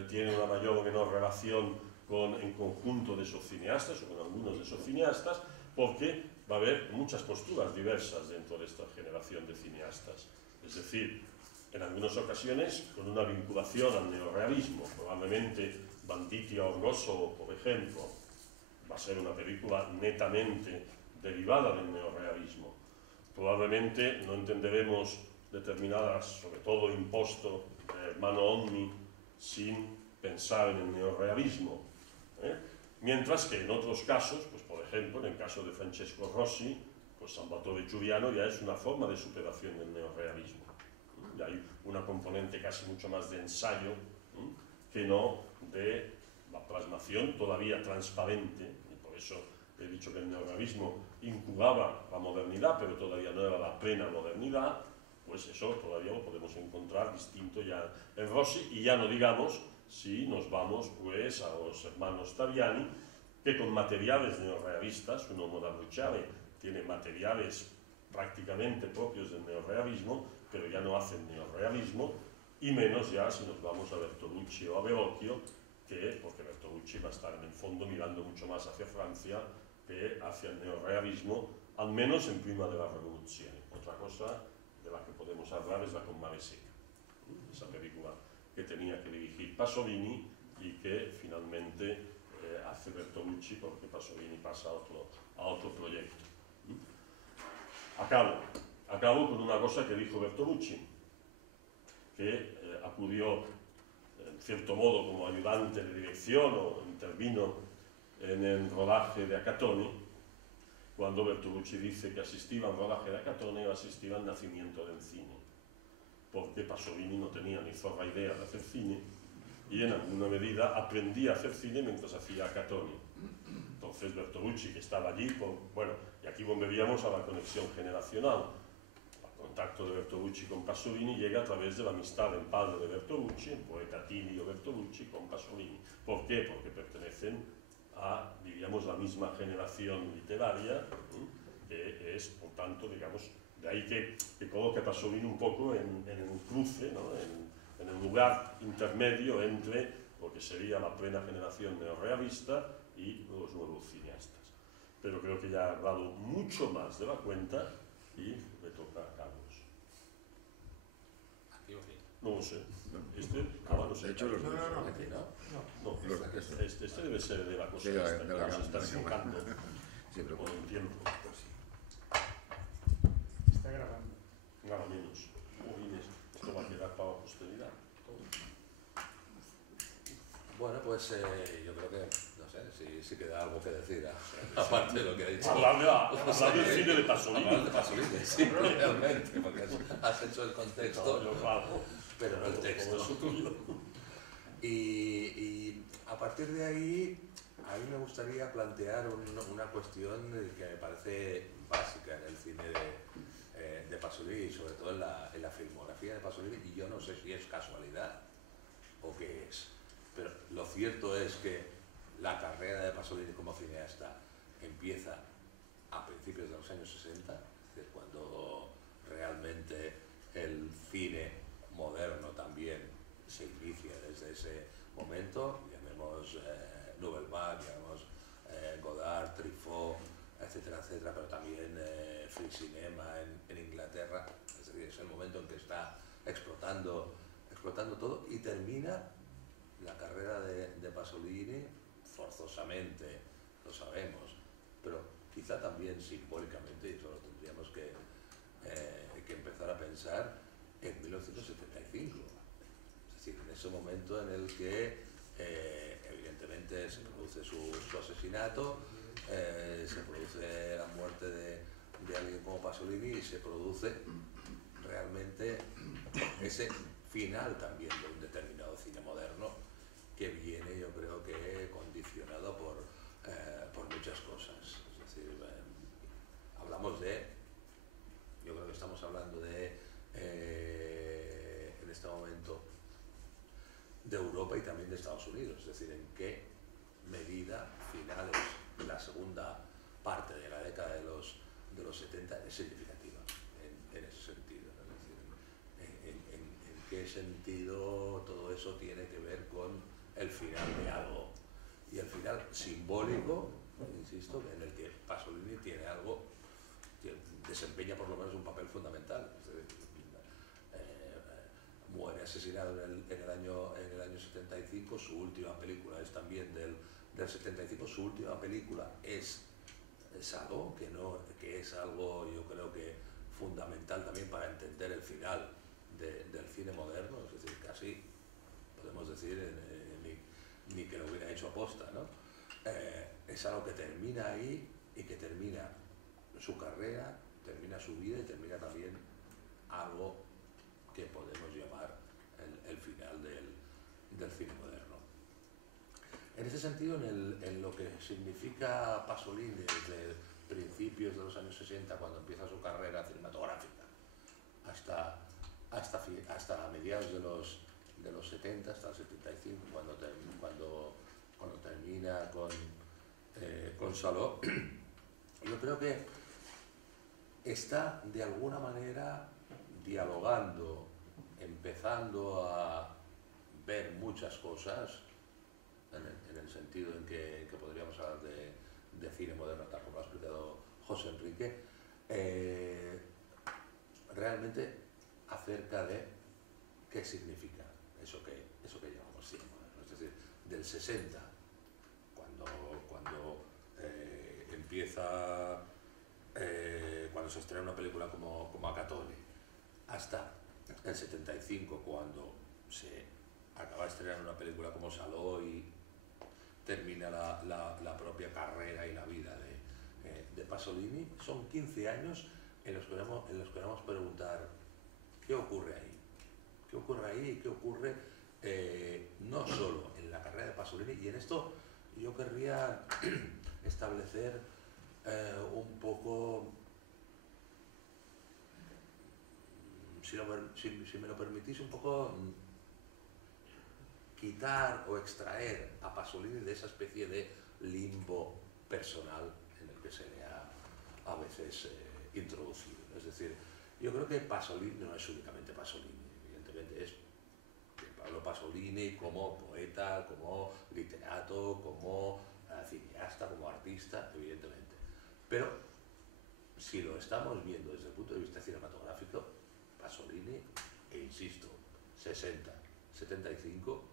tiene una mayor o menor relación en conjunto de esos cineastas o con algunos de esos cineastas, porque va a haber muchas posturas diversas dentro de esta generación de cineastas. Es decir, en algunas ocasiones con una vinculación al neorrealismo. Probablemente Banditti a Orgoso, por ejemplo, va a ser una película netamente derivada del neorrealismo. Probablemente no entenderemos determinadas, sobre todo Imposto, Hermano Omni, sin pensar en el neorrealismo. Mientras que en otros casos, pues por ejemplo, en el caso de Francesco Rossi, pues Salvatore Giuliano ya es una forma de superación del neorrealismo. Ya hay una componente casi mucho más de ensayo que no de la plasmación todavía transparente, y por eso he dicho que el neorrealismo incubaba la modernidad, pero todavía no era la plena modernidad. Pues eso todavía lo podemos encontrar distinto ya en Rossi, y ya no digamos si nos vamos pues a los hermanos Taviani, que con materiales neorrealistas, uno Monarrucciale tiene materiales prácticamente propios del neorrealismo, pero ya no hacen neorrealismo, y menos ya si nos vamos a Bertolucci o a Verrocchio, porque Bertolucci va a estar en el fondo mirando mucho más hacia Francia que hacia el neorrealismo, al menos en prima de la revolución. Otra cosa de la que podemos hablar es la con Mare Seca, esa película que tenía que dirigir Pasolini y que finalmente hace Bertolucci, porque Pasolini pasa a otro proyecto. Acabo con una cosa que dijo Bertolucci, que acudió en cierto modo como ayudante de dirección o intervino en el rodaje de Acatoni, cuando Bertolucci dice que asistía al rodaje de Acatoni o asistía al nacimiento del cine, porque Pasolini no tenía ni zorra idea de hacer cine y en alguna medida aprendía a hacer cine mientras hacía Acatoni. Entonces Bertolucci, que estaba allí, y aquí volveríamos a la conexión generacional. El contacto de Bertolucci con Pasolini llega a través de la amistad del padre de Bertolucci, el poeta Tilio Bertolucci, con Pasolini. ¿Por qué? Porque pertenecen a, diríamos, la misma generación literaria, que es, por tanto, digamos, de ahí que coloque a Pasolini un poco en el cruce, ¿no? en el lugar intermedio entre lo que sería la plena generación neorrealista y los nuevos cineastas. Pero creo que ya ha hablado mucho más de la cuenta y le toca a Carlos. ¿Aquí o aquí? No lo sé. No sé. De hecho, Aquí, ¿no? No, este debe ser de la cosa Sí, esta, de que la se está secando Sí, pero por el tiempo. Está grabando. Nada menos. Esto va a quedar para la posteridad. Bueno, pues yo creo que, no sé, si queda algo que decir, aparte de lo que ha dicho. Hablar del cine de Pasolini. Hablar de Pasolini, sí, realmente, porque has hecho el contexto, No, yo claro. pero no el texto. Como es suyo. Y a partir de ahí, a mí me gustaría plantear una cuestión que me parece básica en el cine de Pasolini, y sobre todo en la filmografía de Pasolini, y yo no sé si es casualidad o qué es, pero lo cierto es que la carrera de Pasolini como cineasta empieza a principios de los años 60, que es cuando realmente el cine moderno también se inicia desde ese momento, llamemos Nouvelle Vague, llamemos Godard, Truffaut, etcétera, etcétera, pero también Free Cinema en Inglaterra. Es decir, es el momento en que está explotando todo, y termina la carrera de Pasolini forzosamente, lo sabemos, pero quizá también simbólicamente, y eso lo tendríamos que empezar a pensar en 1975. Es decir, en ese momento en el que evidentemente se produce su asesinato, se produce la muerte de alguien como Pasolini, y se produce realmente ese final también de un determinado cine moderno que viene, yo creo que condicionado por muchas cosas. Es decir, hablamos yo creo que estamos hablando en este momento, de Europa y también de Estados Unidos. Es decir, en qué medida finales de la segunda parte de la década de los 70 es significativa en ese sentido, ¿no? Es decir, en qué sentido todo eso tiene que ver con el final de algo, y el final simbólico, insisto, en el que Pasolini tiene algo que desempeña por lo menos un papel fundamental. Es decir, muere asesinado en el año 75, su última película es también del 75, su última película es algo que es algo, yo creo que fundamental también para entender el final del cine moderno. Es decir, casi podemos decir ni que lo hubiera hecho aposta, ¿no? Es algo que termina ahí, y que termina su carrera, termina su vida, y termina también algo que podemos llamar el final del cine moderno. En ese sentido, en lo que significa Pasolini desde principios de los años 60, cuando empieza su carrera cinematográfica, hasta mediados de los 70, hasta el 75, cuando termina con Saló, yo creo que está de alguna manera dialogando, empezando a ver muchas cosas, en el sentido en que podríamos hablar de cine moderno, tal como lo ha explicado José Enrique, realmente acerca de qué significa eso que llamamos cine moderno. Es decir, del 60, cuando empieza, cuando se estrena una película como Acatone, hasta el 75, cuando se acaba de estrenar una película como Saló y termina la propia carrera y la vida de Pasolini, son 15 años en los que vamos a preguntar qué ocurre ahí. ¿Qué ocurre ahí y qué ocurre no solo en la carrera de Pasolini? Y en esto yo querría establecer un poco, si me lo permitís, un poco quitar o extraer a Pasolini de esa especie de limbo personal en el que se le ha a veces introducido. Es decir, yo creo que Pasolini no es únicamente Pasolini, evidentemente es Pablo Pasolini como poeta, como literato, como cineasta, como artista, evidentemente. Pero si lo estamos viendo desde el punto de vista cinematográfico, Pasolini, e insisto, 60, 75,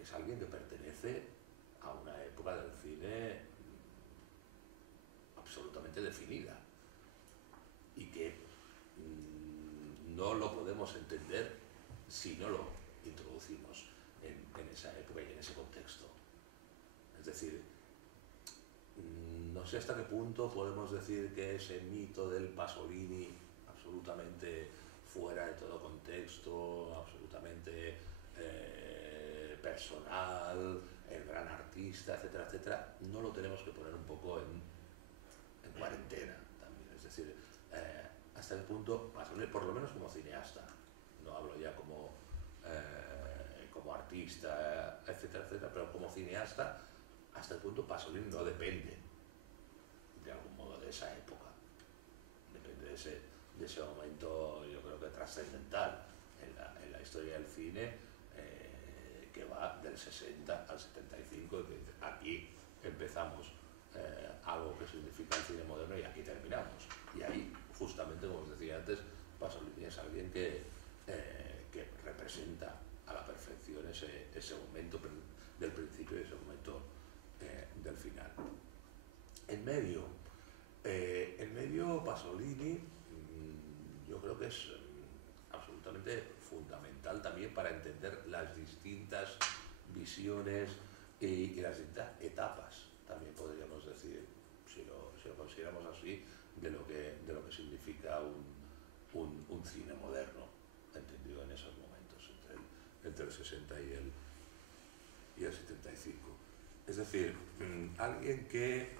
es alguien que pertenece a una época del cine absolutamente definida, y que no lo podemos entender si no lo introducimos en esa época y en ese contexto. Es decir, no sé hasta qué punto podemos decir que ese mito del Pasolini absolutamente fuera de todo contexto, absolutamente personal, el gran artista, etcétera, etcétera, no lo tenemos que poner un poco en cuarentena también. Es decir, hasta el punto, por lo menos como cineasta, no hablo ya como artista, etcétera, etcétera, pero como cineasta, hasta el punto Pasolini no depende de algún modo de esa época, depende de ese momento, yo creo que trascendental en la historia del cine, que va del 60 al 75, que aquí empezamos algo que significa el cine moderno y aquí terminamos. Y ahí, justamente, como os decía antes, Pasolini es alguien que representa a la perfección ese momento del principio y ese momento del final. En medio Pasolini, yo creo que es absolutamente fundamental también para entender las distintas visiones y las distintas etapas, también podríamos decir, si lo consideramos así, de lo que significa un cine moderno, entendido en esos momentos, entre el 60 y el 75. Es decir, alguien que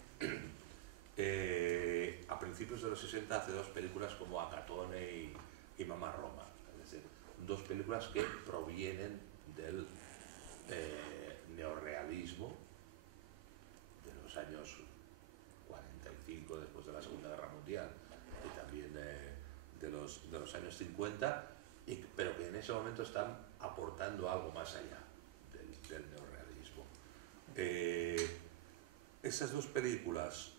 a principios de los 60 hace dos películas como Acatone y Mamma Roma, es decir, dos películas que provienen del neorrealismo de los años 45, después de la Segunda Guerra Mundial, y también de los años 50, pero que en ese momento están aportando algo más allá del neorrealismo. Esas dos películas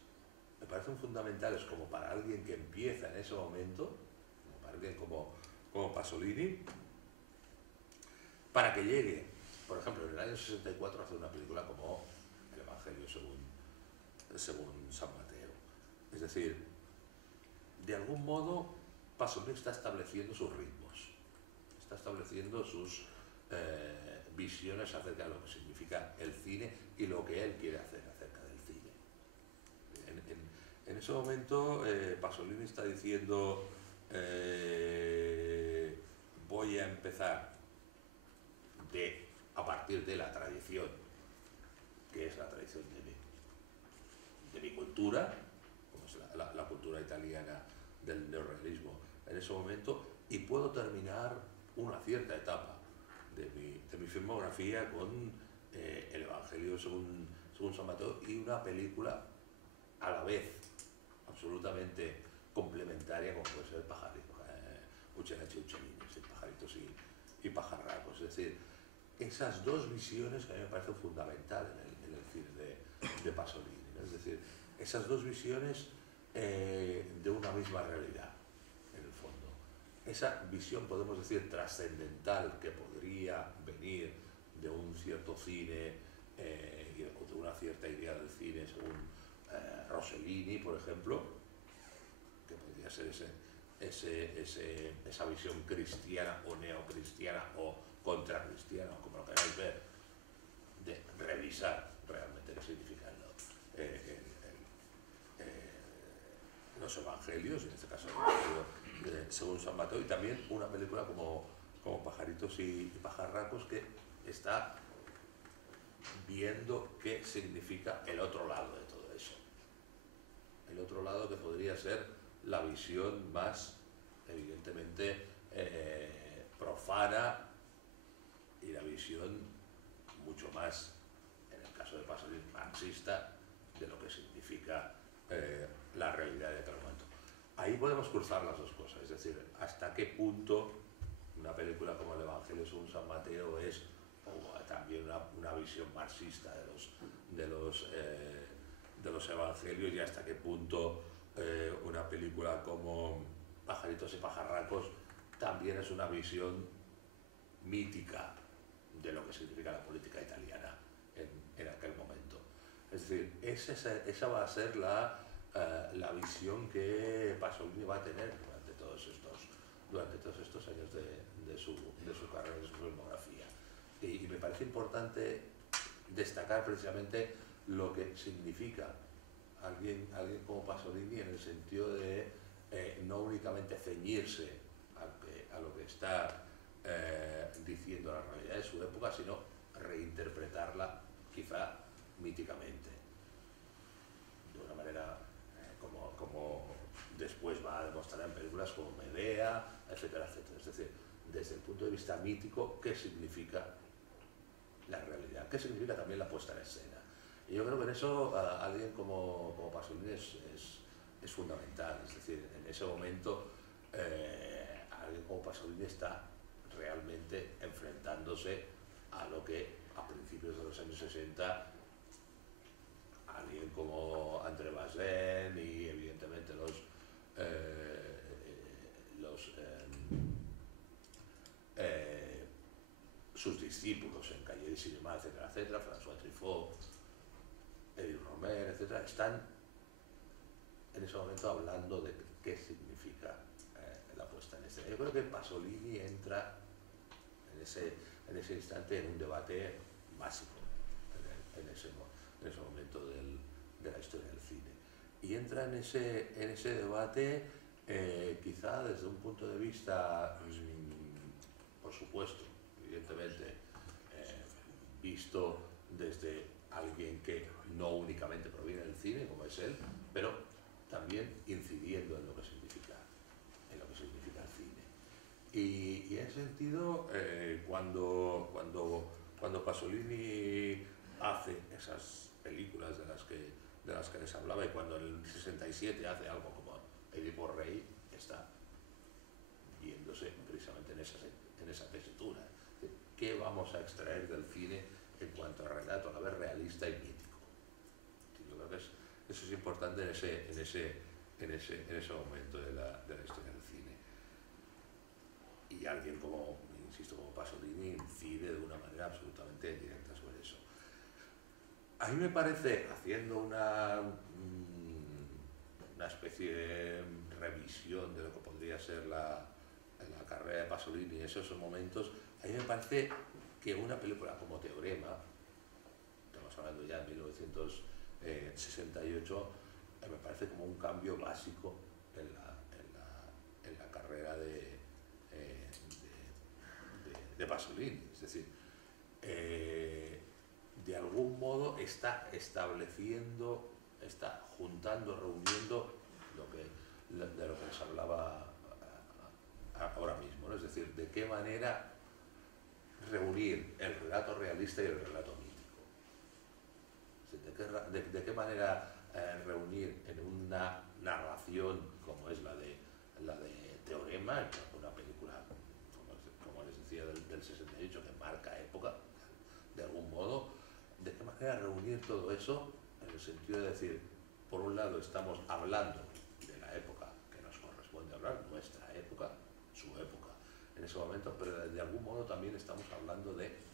me parecen fundamentales como para alguien que empieza en ese momento, como para alguien como Pasolini, para que llegue, por ejemplo, en el año 64 a hacer una película como El Evangelio según San Mateo. Es decir, de algún modo Pasolini está estableciendo sus ritmos, está estableciendo sus visiones acerca de lo que significa el cine y lo que él quiere hacer acerca del cine. En ese momento Pasolini está diciendo voy a empezar a partir de la tradición, que es la tradición de mi cultura, como es la cultura italiana del neorrealismo en ese momento, y puedo terminar una cierta etapa de mi filmografía con El Evangelio según San Mateo y una película a la vez absolutamente complementaria como puede ser Uccelacci Uccellini, Pajaritos y Pajarracos. Es decir, esas dos visiones que a mí me parecen fundamentales en el cine de Pasolini, ¿no? Es decir, esas dos visiones de una misma realidad, en el fondo. Esa visión, podemos decir, trascendental que podría venir de un cierto cine o de una cierta idea del cine según Rossellini, por ejemplo, que podría ser esa visión cristiana o neocristiana o contracristiana, o como lo queráis ver, de revisar realmente qué significan los evangelios, en este caso el Evangelio según San Mateo, y también una película como Pajaritos y Pajarracos, que está viendo qué significa el otro lado de todo eso. El otro lado que podría ser la visión más, evidentemente, profana y la visión mucho más, en el caso de Pasolini, marxista, de lo que significa la realidad de aquel momento. Ahí podemos cruzar las dos cosas, es decir, hasta qué punto una película como El Evangelio según San Mateo es también una visión marxista de los evangelios, y hasta qué punto una película como Pajaritos y Pajarracos también es una visión mítica de lo que significa la política italiana en aquel momento. Es decir, esa va a ser la visión que Pasolini va a tener durante todos estos años de su carrera, de su filmografía. Y me parece importante destacar precisamente lo que significa alguien como Pasolini, en el sentido de no únicamente ceñirse a lo que está diciendo la realidad de su época, sino reinterpretarla quizá míticamente, de una manera como después va a demostrar en películas como Medea, etcétera, etcétera. Es decir, desde el punto de vista mítico, ¿qué significa la realidad? ¿Qué significa también la puesta en escena? Y yo creo que en eso alguien como Pasolini es fundamental. Es decir, en ese momento alguien como Pasolini está realmente enfrentándose a lo que a principios de los años 60 alguien como André Bazin y evidentemente sus discípulos en Cahiers du Cinéma, etcétera, etcétera, François Truffaut, Edith Romer, etcétera, están en ese momento hablando de qué significa la puesta en escena. Yo creo que Pasolini entra en ese instante en un debate básico en ese momento de la historia del cine. Y entra en ese debate quizá desde un punto de vista, por supuesto, evidentemente, visto desde alguien que no únicamente proviene del cine, como es él, pero también incidiendo en lo que significa el cine. Y en ese sentido, cuando Pasolini hace esas películas de las que les hablaba, y cuando en el 67 hace algo como Edipo Rey, está viéndose precisamente en esa tesitura. ¿Qué vamos a extraer del cine en cuanto a relato, a la vez realista y mítico? Yo creo que eso es importante en ese momento de la historia del cine. Y alguien como Pasolini incide de una manera absolutamente directa sobre eso. A mí me parece, haciendo una especie de revisión de lo que podría ser la carrera de Pasolini en esos momentos, a mí me parece que una película como Teorema, estamos hablando ya de 1968, me parece como un cambio básico en la carrera de Pasolini. Es decir, de algún modo está estableciendo, está juntando, reuniendo de lo que les hablaba ahora mismo, ¿no? Es decir, de qué manera reunir el relato realista y el relato mítico. De qué manera reunir en una narración como es la de Teorema, una película, como les decía, del 68, que marca época, de algún modo, de qué manera reunir todo eso en el sentido de decir, por un lado estamos hablando de la época que nos corresponde hablar, nuestra época, su época en ese momento, pero de algún modo también estamos hablando de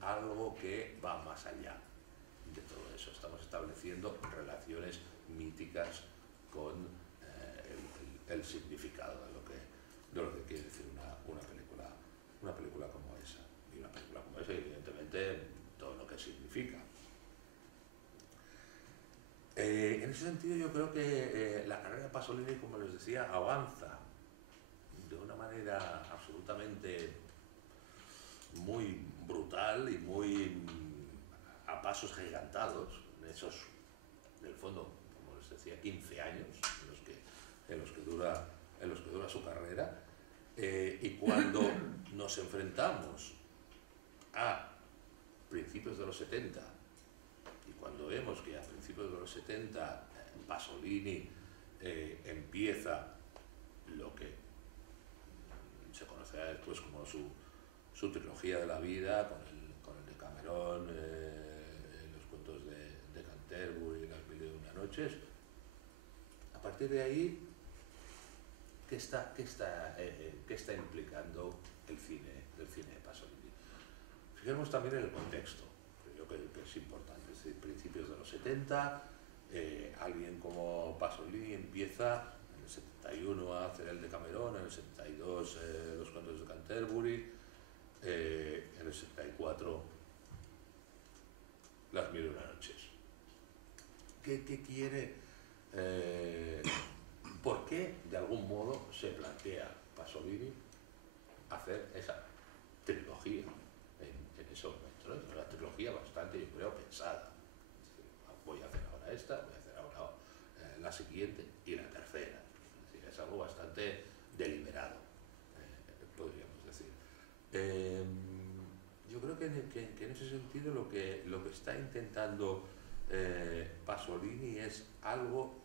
algo que va más allá de todo eso. Estamos estableciendo relaciones míticas con el significado de lo que quiere decir una película como esa. Y una película como esa, evidentemente, todo lo que significa. En ese sentido, yo creo que la carrera de Pasolini, como les decía, avanza de una manera absolutamente muy brutal y muy a pasos gigantados en esos, en el fondo, como les decía, 15 años en los que dura su carrera, y cuando nos enfrentamos a principios de los 70 y cuando vemos que a principios de los 70 Pasolini empieza lo que se conocerá después como su trilogía de la vida, con el Decamerón, los cuentos de Canterbury, las 1001 noches. A partir de ahí, ¿qué está implicando el cine de Pasolini? Fijemos también en el contexto, creo que es importante. Es decir, principios de los 70, alguien como Pasolini empieza en el 71 a hacer el Decamerón, en el 72 los cuentos de Canterbury, en el 74 las 1001 noches. ¿Qué quiere? ¿Por qué de algún modo se plantea Pasolini hacer esa trilogía la siguiente y la tercera. Es decir, es algo bastante deliberado, podríamos decir. Yo creo que en ese sentido lo que está intentando Pasolini es algo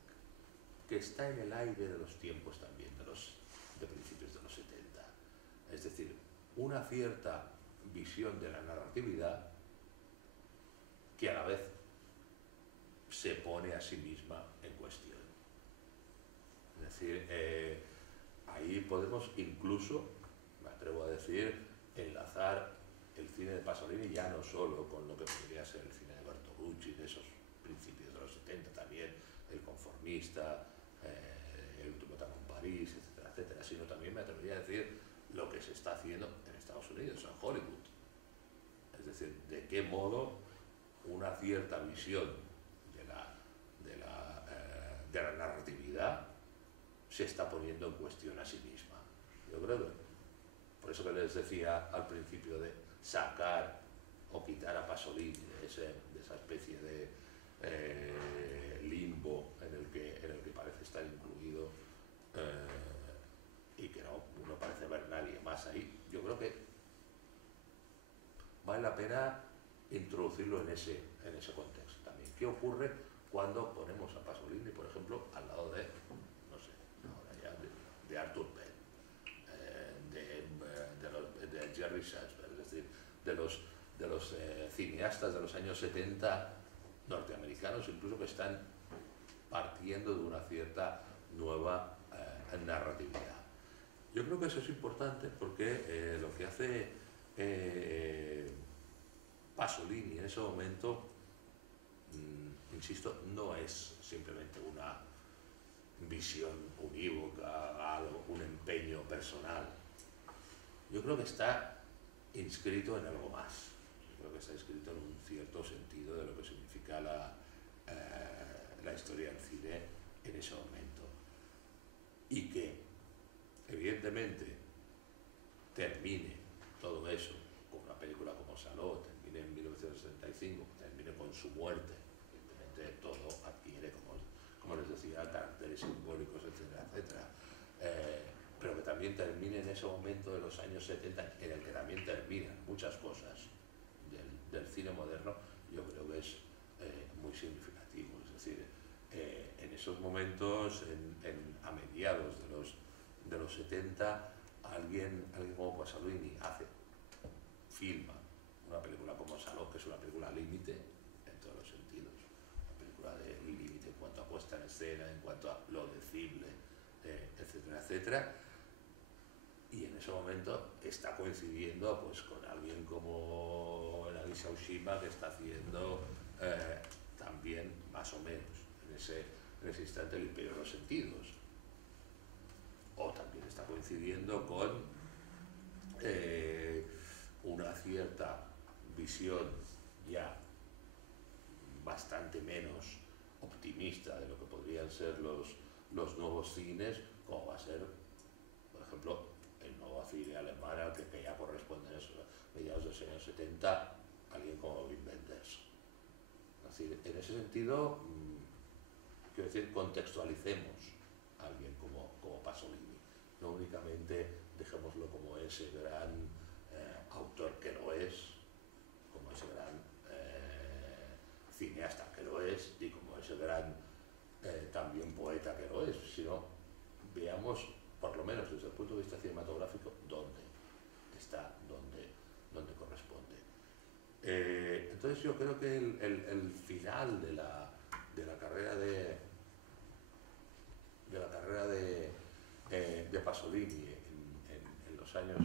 que está en el aire de los tiempos también, de principios de los 70. Es decir, una cierta visión de la narratividad que a la vez se pone a sí misma en cuestión. Es decir, ahí podemos incluso, me atrevo a decir, enlazar el cine de Pasolini ya no solo con lo que podría ser el cine de Bertolucci de esos principios de los 70, también el conformista, el Automata con París, etcétera, etcétera, sino también me atrevería a decir lo que se está haciendo en Estados Unidos, en Hollywood. Es decir, de qué modo una cierta visión de la narratividad se está poniendo en cuestión a sí misma. Yo creo que, por eso que les decía al principio de sacar o quitar a Pasolini de esa especie de limbo en el que parece estar incluido y que no parece ver nadie más ahí. Yo creo que vale la pena introducirlo en ese contexto también. ¿Qué ocurre cuando ponemos a Pasolini, por ejemplo, al lado de, no sé, ahora ya de Arthur Penn, de Jerry Sachs, es decir, de los cineastas de los años 70 norteamericanos, incluso que están partiendo de una cierta nueva narratividad? Yo creo que eso es importante porque lo que hace Pasolini en ese momento, insisto, no es simplemente una visión unívoca, algo, un empeño personal. Yo creo que está inscrito en algo más. Yo creo que está inscrito en un cierto sentido de lo que significa la historia del cine en ese momento. Y que, evidentemente, termine todo eso con una película como Saló, termine en 1965, termine con su muerte, evidentemente todo adquiere, como les decía, caracteres simbólicos, etcétera, etcétera. Pero que también termine en ese momento de los años 70, en el que también terminan muchas cosas del cine moderno, yo creo que es muy significativo. Es decir, en esos momentos, a mediados de los 70, alguien como Pasolini filma una película como Saló, que es una película límite en todos los sentidos, una película de límite en cuanto a puesta en escena, en cuanto a lo decible, etcétera, etcétera. Y en ese momento está coincidiendo pues con alguien como Elisa Oshima, que está haciendo también más o menos en ese instante el Imperio de los Sentidos. O también está coincidiendo con una cierta visión ya bastante menos optimista de lo que podrían ser los nuevos cines, como va a ser, por ejemplo, el nuevo cine alemán al que ya corresponde a mediados de los años 70, alguien como Wim Wenders. Es decir, en ese sentido, quiero decir, contextualicemos a alguien como Pasolini, no únicamente dejémoslo como ese gran autor que lo es, como ese gran cineasta que lo es y como ese gran también poeta que lo es, sino veamos, por lo menos desde el punto de vista cinematográfico, dónde está, dónde corresponde. Entonces yo creo que el final de la carrera de Pasolini en los años,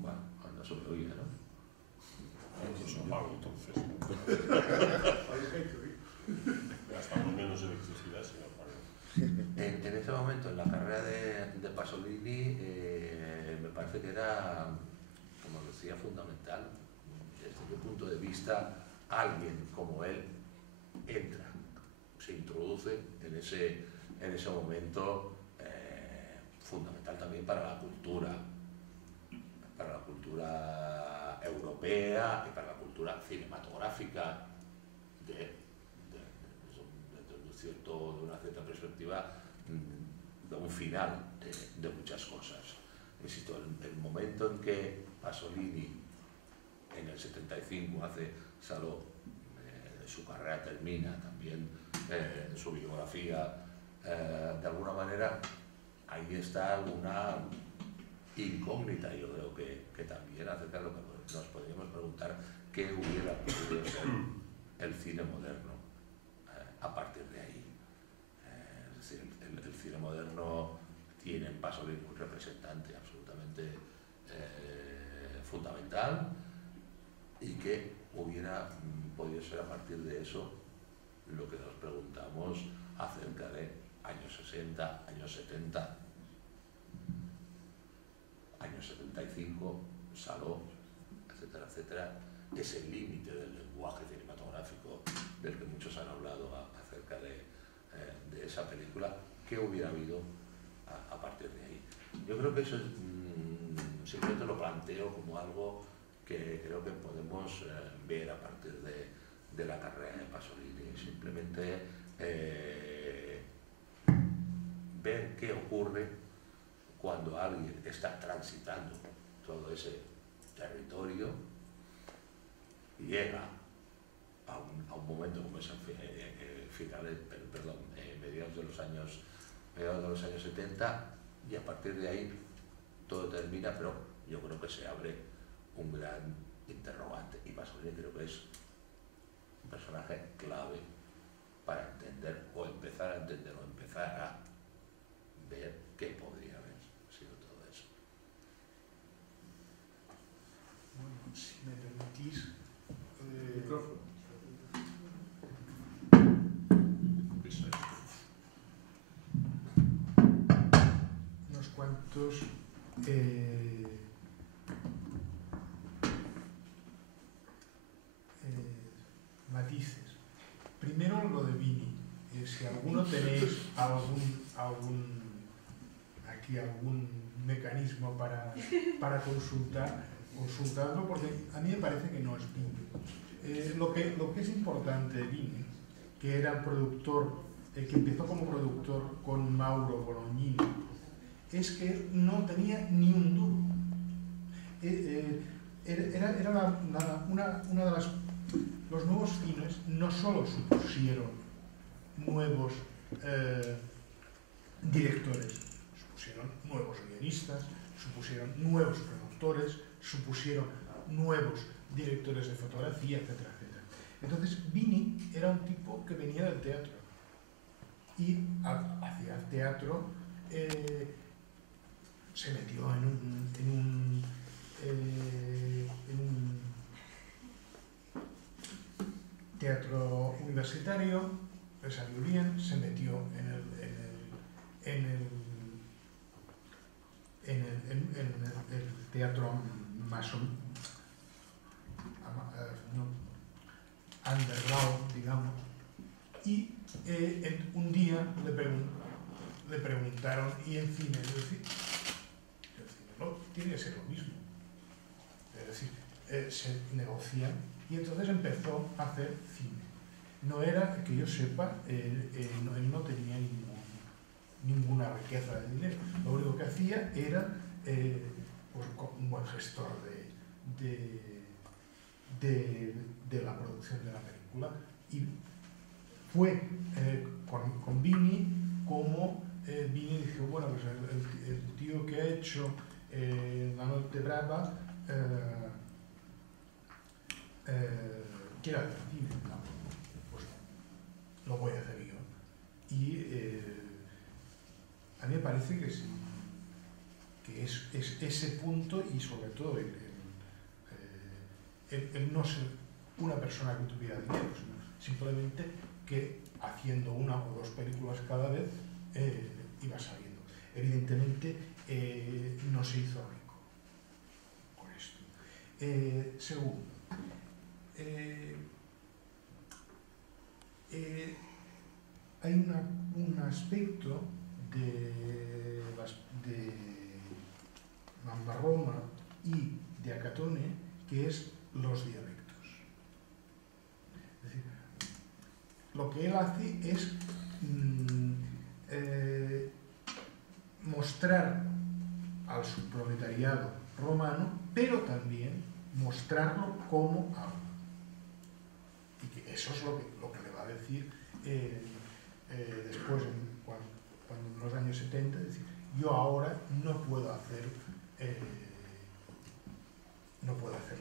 bueno, no se me oía, ¿no? Eso apago entonces. Gastamos menos electricidad si no apago. En ese momento, en la carrera de Pasolini, me parece que era, como decía, fundamental, desde mi punto de vista, alguien como él entra, se introduce en ese momento fundamental también para la cultura europea y para la cultura cinematográfica de una cierta perspectiva señal de muchas cosas. Insisto, el momento en que Pasolini en el 75 hace Saló, su carrera termina también, su biografía, de alguna manera ahí está alguna incógnita, yo creo que también acerca de lo que nos podríamos preguntar qué hubiera podido ser el cine moderno a partir de ahí. Es decir, el cine moderno tiene en Pasolini un representante absolutamente fundamental, y que hubiera podido ser a partir de eso lo que nos preguntamos acerca de años 60, años 70, años 75, Saló, etcétera, etcétera. Ese límite del lenguaje cinematográfico del que muchos han hablado acerca de esa película, ¿qué hubiera habido a partir de ahí? Yo creo que eso simplemente lo planteo como algo que creo que podemos ver a partir de la carrera de Pasolini. Simplemente ver qué ocurre cuando alguien está transitando todo ese territorio y llega a un momento como es mediados de los años 70, y a partir de ahí todo termina, pero yo creo que se abre un gran interrogante, y Pasolini creo que es un personaje clave para entender o empezar a entender o empezar a ver qué podría haber sido todo eso. Bueno, si me permitís, unos cuantos matices. Primero lo de Vini. Si alguno tenéis algún mecanismo para consultarlo, porque a mí me parece que no es Vini. Lo que es importante de Vini, que era el productor, que empezó como productor con Mauro Bolognini, es que no tenía ni un duro. Era una de las... Los nuevos cines no solo supusieron nuevos directores, supusieron nuevos guionistas, supusieron nuevos productores, supusieron nuevos directores de fotografía, etcétera, etcétera. Entonces, Vini era un tipo que venía del teatro y hacia el teatro se metió en un teatro universitario, le salió bien, se metió en el teatro más underground, digamos, y un día le preguntaron, ¿y en cine? Es decir, no, tiene que ser lo mismo. Es decir, se negocian, y entonces empezó a hacer cine. No era, que yo sepa, él no tenía ninguna riqueza de dinero. Lo único que hacía era pues, un buen gestor de la producción de la película. Y fue con Vini como Vini dijo, bueno, pues el tío que ha hecho La Notte Brava quiere hacer cine, ¿no? Pues lo voy a hacer yo. Y a mí me parece que sí, que es ese punto, y sobre todo el no ser una persona que tuviera dinero, sino simplemente que haciendo una o dos películas cada vez iba saliendo. Evidentemente no se hizo rico con esto. Segundo, hay un aspecto de Mammarroma y de Acatone que es los dialectos. Es decir, lo que él hace es mostrar al subproletariado romano, pero también mostrarlo como algo. Y que eso es lo que le va a decir después, cuando en los años 70, decir, yo ahora no puedo hacer la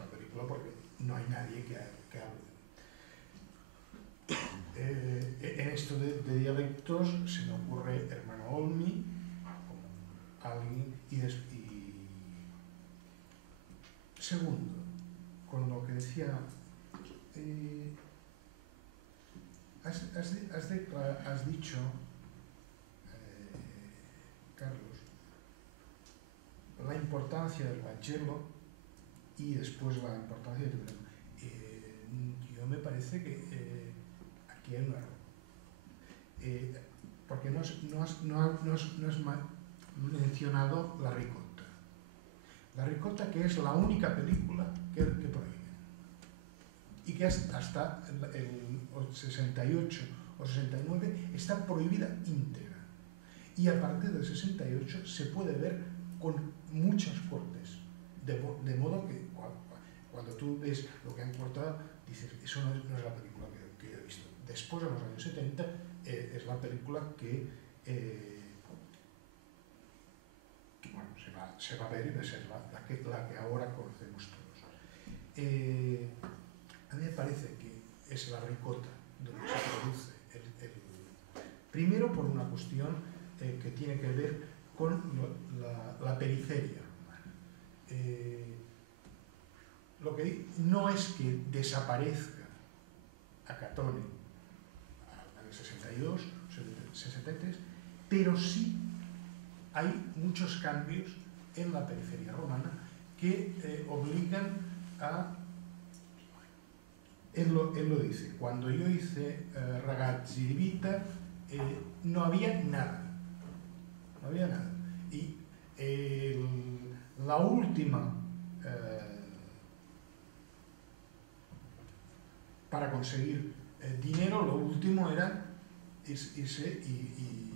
película porque no hay nadie que hable. En esto de dialectos se me ocurre Hermano Olmi, como alguien, y segundo, con lo que decía, has dicho, Carlos, la importancia del Vangelo y después la importancia del drama. Yo me parece que aquí hay un error. Porque no has mencionado La Ricotta. La Ricotta, que es la única película que prohíbe. Y que hasta el 68 o 69 está prohibida íntegra. Y a partir del 68 se puede ver con muchos cortes. De modo que cuando tú ves lo que han cortado, dices, eso no es la película que yo he visto. Después, en los años 70, es la película que bueno, se va a ver y va a ser la que ahora conocemos todos. A mí me parece que es La Ricotta donde se produce primero por una cuestión que tiene que ver con la periferia romana. Lo que no es que desaparezca a Catone en el 62, 63, pero sí hay muchos cambios en la periferia romana que obligan a... Él lo dice, cuando yo hice Ragazzi di Vita, no había nada. No había nada. Y la última, para conseguir dinero, lo último era irse y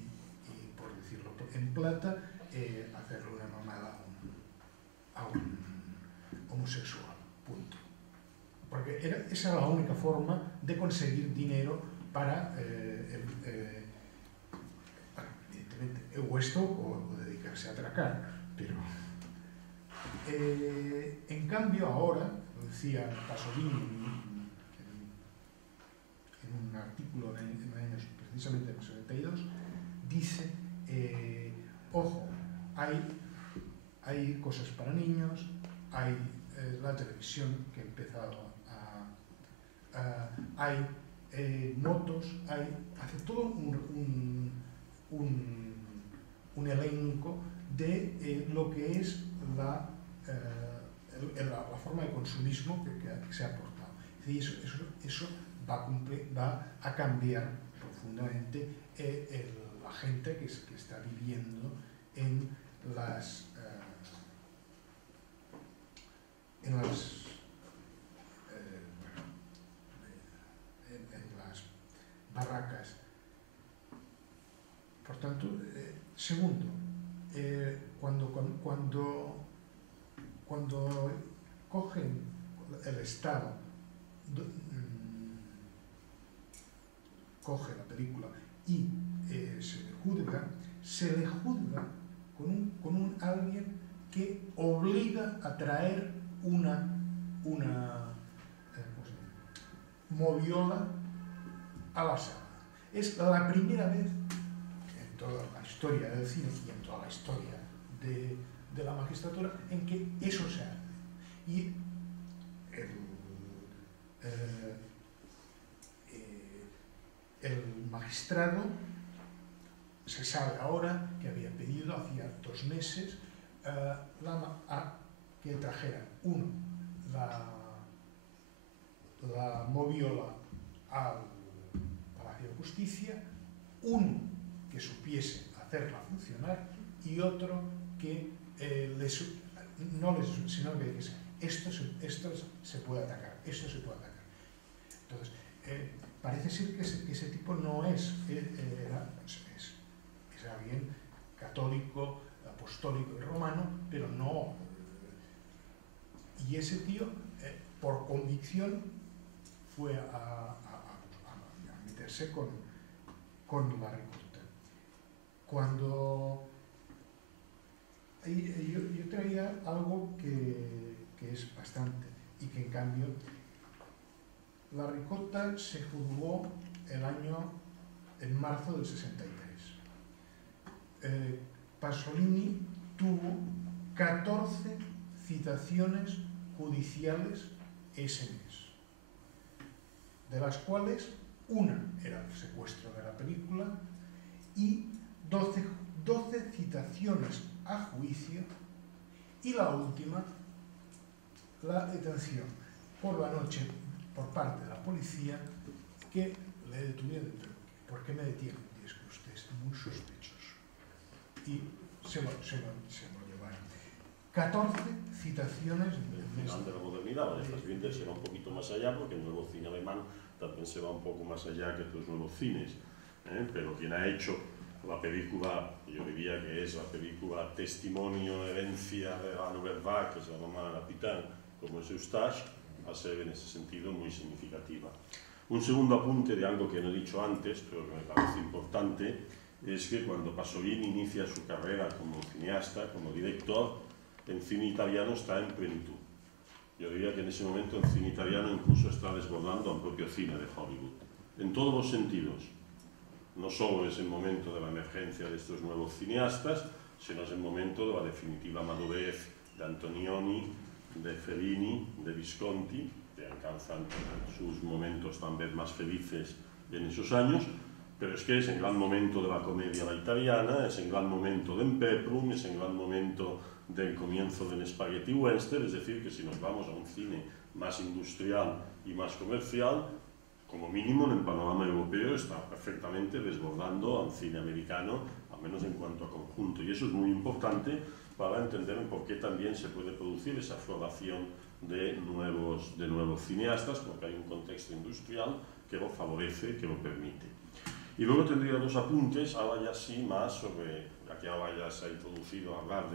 por decirlo en plata, hacerle una mamada a un homosexual. Punto. Porque esa era la única forma de conseguir dinero para, evidentemente, o esto o dedicarse a atracar. Pero, en cambio, ahora, lo decía Pasolini en un artículo precisamente en el 72, dice, ojo, hay cosas para niños, hay la televisión que ha empezado hay motos, hace todo un elenco de lo que es la forma de consumismo que se ha aportado. Y eso va a cambiar profundamente la gente que está viviendo en las barracas. Por tanto, segundo, cuando cogen el Estado, coge la película y se le juzga con un alguien que obliga a traer una moviola a la sala. Es la primera vez en toda la historia del cine y en toda la historia de la magistratura en que eso se hace. Y el magistrado se sabe ahora que había pedido hacía 2 meses que trajeran la moviola al Palacio de Justicia, uno que supiese hacerla funcionar y otro que sino que dijese esto se puede atacar, esto se puede atacar. Entonces, parece ser que ese tipo no es alguien católico, apostólico y romano, pero no. Y ese tío, por convicción, fue a meterse con la ricotta. Cuando yo traía algo que es bastante, y que en cambio la ricotta se juzgó en marzo del 63. Pasolini tuvo 14 citaciones judiciales ese mes, de las cuales una era el secuestro de la película y 12 citaciones a juicio, y la última, la detención por la noche por parte de la policía, que le detuvieron. ¿Por qué me detienen? Y es que usted es muy sospechoso. Y se lo llevaron. 14 citaciones del final de la modernidad. Estas bien se va un poquito más allá, porque el nuevo cine alemán también se va un poco más allá que otros nuevos cines, pero quien ha hecho la película, yo diría que es la película testimonio, herencia de la Nouvelle Vague, que es la mamá de la Capitán, como es Eustache, va a ser en ese sentido muy significativa. Un segundo apunte de algo que no he dicho antes, pero que me parece importante, es que cuando Pasolini inicia su carrera como cineasta, como director, el cine italiano está en plenitud. Yo diría que en ese momento el cine italiano incluso está desbordando al propio cine de Hollywood, en todos los sentidos. No solo es el momento de la emergencia de estos nuevos cineastas, sino es el momento de la definitiva madurez de Antonioni, de Fellini, de Visconti, que alcanzan sus momentos también más felices en esos años, pero es que es el gran momento de la comedia a la italiana, es el gran momento del peplum, es el gran momento del comienzo del spaghetti western, es decir, que si nos vamos a un cine más industrial y más comercial, como mínimo en el panorama europeo está perfectamente desbordando al cine americano, al menos en cuanto a conjunto, y eso es muy importante para entender por qué también se puede producir esa floración de nuevos cineastas, porque hay un contexto industrial que lo favorece, que lo permite. Y luego tendría dos apuntes, ahora ya sí más sobre, ya que ahora ya se ha introducido a hablar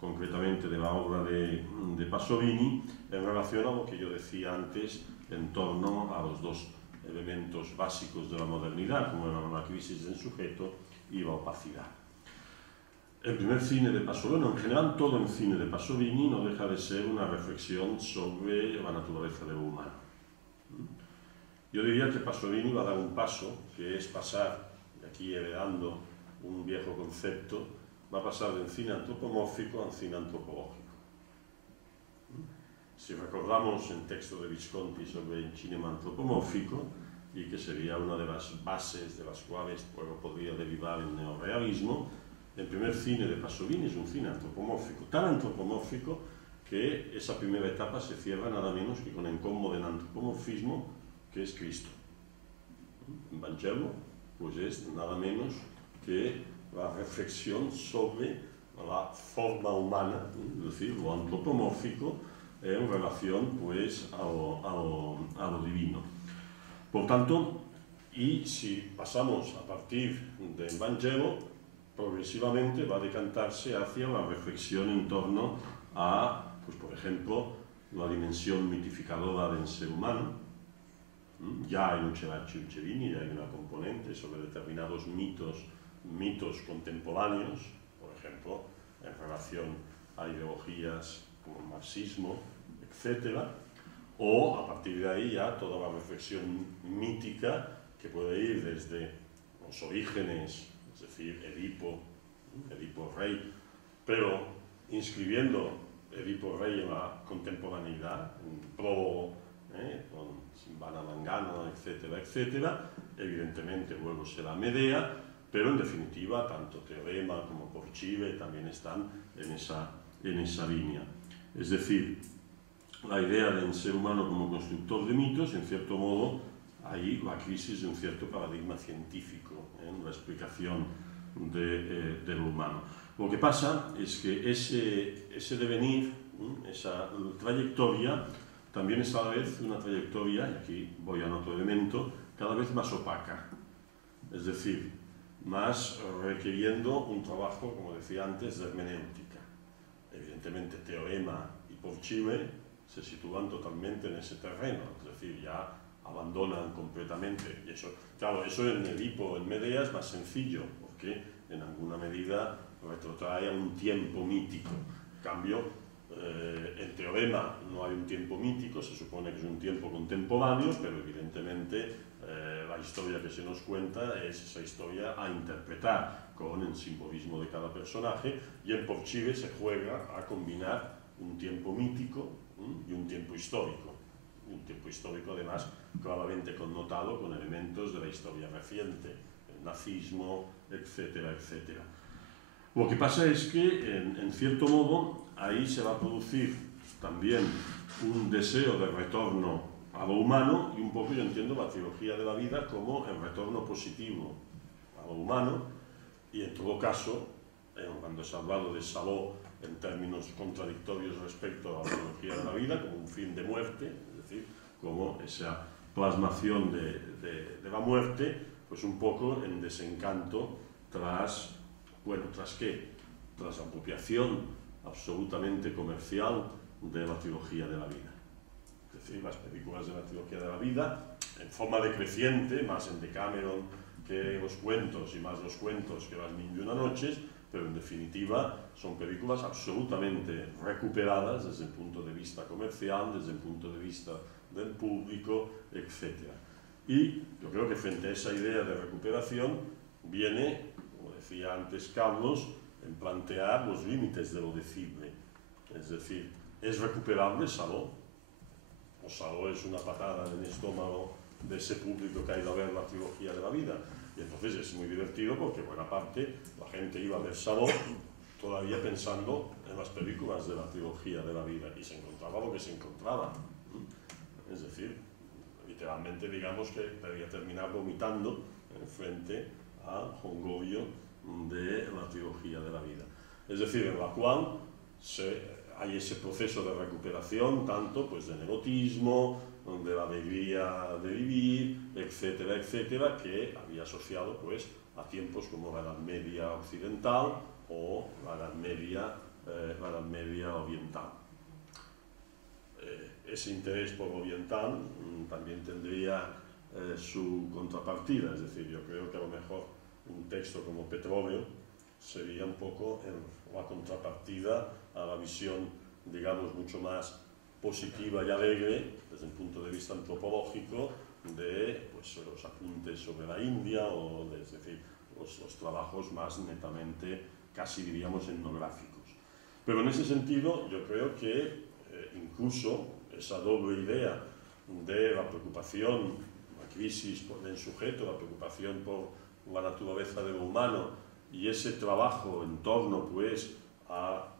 concretamente de la obra de Pasolini, en relación a lo que yo decía antes en torno a los dos elementos básicos de la modernidad, como eran la crisis del sujeto y la opacidad. El primer cine de Pasolini, en general todo el cine de Pasolini, no deja de ser una reflexión sobre la naturaleza de lo humano. Yo diría que Pasolini va a dar un paso, que es pasar, y aquí heredando un viejo concepto, va a pasar del cine antropomórfico al cine antropológico. Si recordamos el texto de Visconti sobre el cinema antropomórfico, y que sería una de las bases de las cuales podría derivar el neorrealismo, el primer cine de Pasolini es un cine antropomórfico, tan antropomórfico que esa primera etapa se cierra nada menos que con el colmo del antropomorfismo, que es Cristo. En Vangelo, pues es nada menos que la reflexión sobre la forma humana, es decir, lo antropomórfico, en relación pues a lo divino. Por tanto, y si pasamos a partir del Vangelo, progresivamente va a decantarse hacia la reflexión en torno a, pues por ejemplo, la dimensión mitificadora del ser humano. Ya hay un Cevacci y un Cellini, ya hay una componente sobre determinados mitos contemporáneos, por ejemplo, en relación a ideologías como el marxismo, etc. O a partir de ahí ya toda la reflexión mítica que puede ir desde los orígenes, es decir, Edipo rey, pero inscribiendo Edipo rey en la contemporaneidad, en prólogo, con Simbana Mangano, etcétera, etcétera. Evidentemente luego será Medea, pero en definitiva tanto Teorema como Porcive también están en esa línea. Es decir, la idea del ser humano como constructor de mitos, en cierto modo, ahí la crisis de un cierto paradigma científico en la explicación de lo humano. Lo que pasa es que ese devenir, esa trayectoria, también es a la vez una trayectoria, y aquí voy a otro elemento, cada vez más opaca. Es decir, más requiriendo un trabajo, como decía antes, de hermenéutica. Evidentemente, Teorema y Porcile se sitúan totalmente en ese terreno, es decir, ya abandonan completamente. Y eso, claro, eso en Edipo, en Medea es más sencillo, porque en alguna medida retrotrae a un tiempo mítico. En cambio, en Teorema no hay un tiempo mítico, se supone que es un tiempo contemporáneo, pero evidentemente la historia que se nos cuenta es esa historia a interpretar con el simbolismo de cada personaje, y en Porcile se juega a combinar un tiempo mítico y un tiempo histórico. Un tiempo histórico, además, claramente connotado con elementos de la historia reciente, el nazismo, etcétera, etcétera. Lo que pasa es que, en cierto modo, ahí se va a producir también un deseo de retorno a lo humano, y un poco yo entiendo la trilogía de la vida como el retorno positivo a lo humano, y en todo caso, cuando se ha hablado de Saló en términos contradictorios respecto a la trilogía de la vida, como un fin de muerte, es decir, como esa plasmación de la muerte, pues un poco en desencanto tras, bueno, ¿tras qué? Tras la apropiación absolutamente comercial de la trilogía de la vida. Es decir, las películas de la trilogía de la vida, en forma decreciente, más en Decameron que los cuentos, y más los cuentos que las Mil y una noches, pero en definitiva son películas absolutamente recuperadas desde el punto de vista comercial, desde el punto de vista del público, etc. Y yo creo que frente a esa idea de recuperación viene, como decía antes Carlos, en plantear los límites de lo decible. Es decir, ¿es recuperable Saló? ¿O Saló es una patada en el estómago de ese público que ha ido a ver la trilogía de la vida? Y entonces es muy divertido porque buena parte la gente iba a ver Saló todavía pensando en las películas de la trilogía de la vida, y se encontraba lo que se encontraba. Es decir, literalmente digamos que debía terminar vomitando frente al jolgorio de la trilogía de la vida. Es decir, en la cual hay ese proceso de recuperación tanto pues del erotismo, de la alegría de vivir, etcétera, etcétera, que había asociado pues a tiempos como la Edad Media occidental o la Edad Media oriental. Ese interés por lo oriental también tendría su contrapartida, es decir, yo creo que a lo mejor un texto como Petróleo sería un poco la contrapartida a la visión, digamos, mucho más positiva y alegre desde el punto de vista antropológico de pues, los apuntes sobre la India, o es decir, los trabajos más netamente, casi diríamos, etnográficos. Pero en ese sentido yo creo que incluso esa doble idea de la preocupación, la crisis del sujeto, la preocupación por la naturaleza de lo humano, y ese trabajo en torno pues a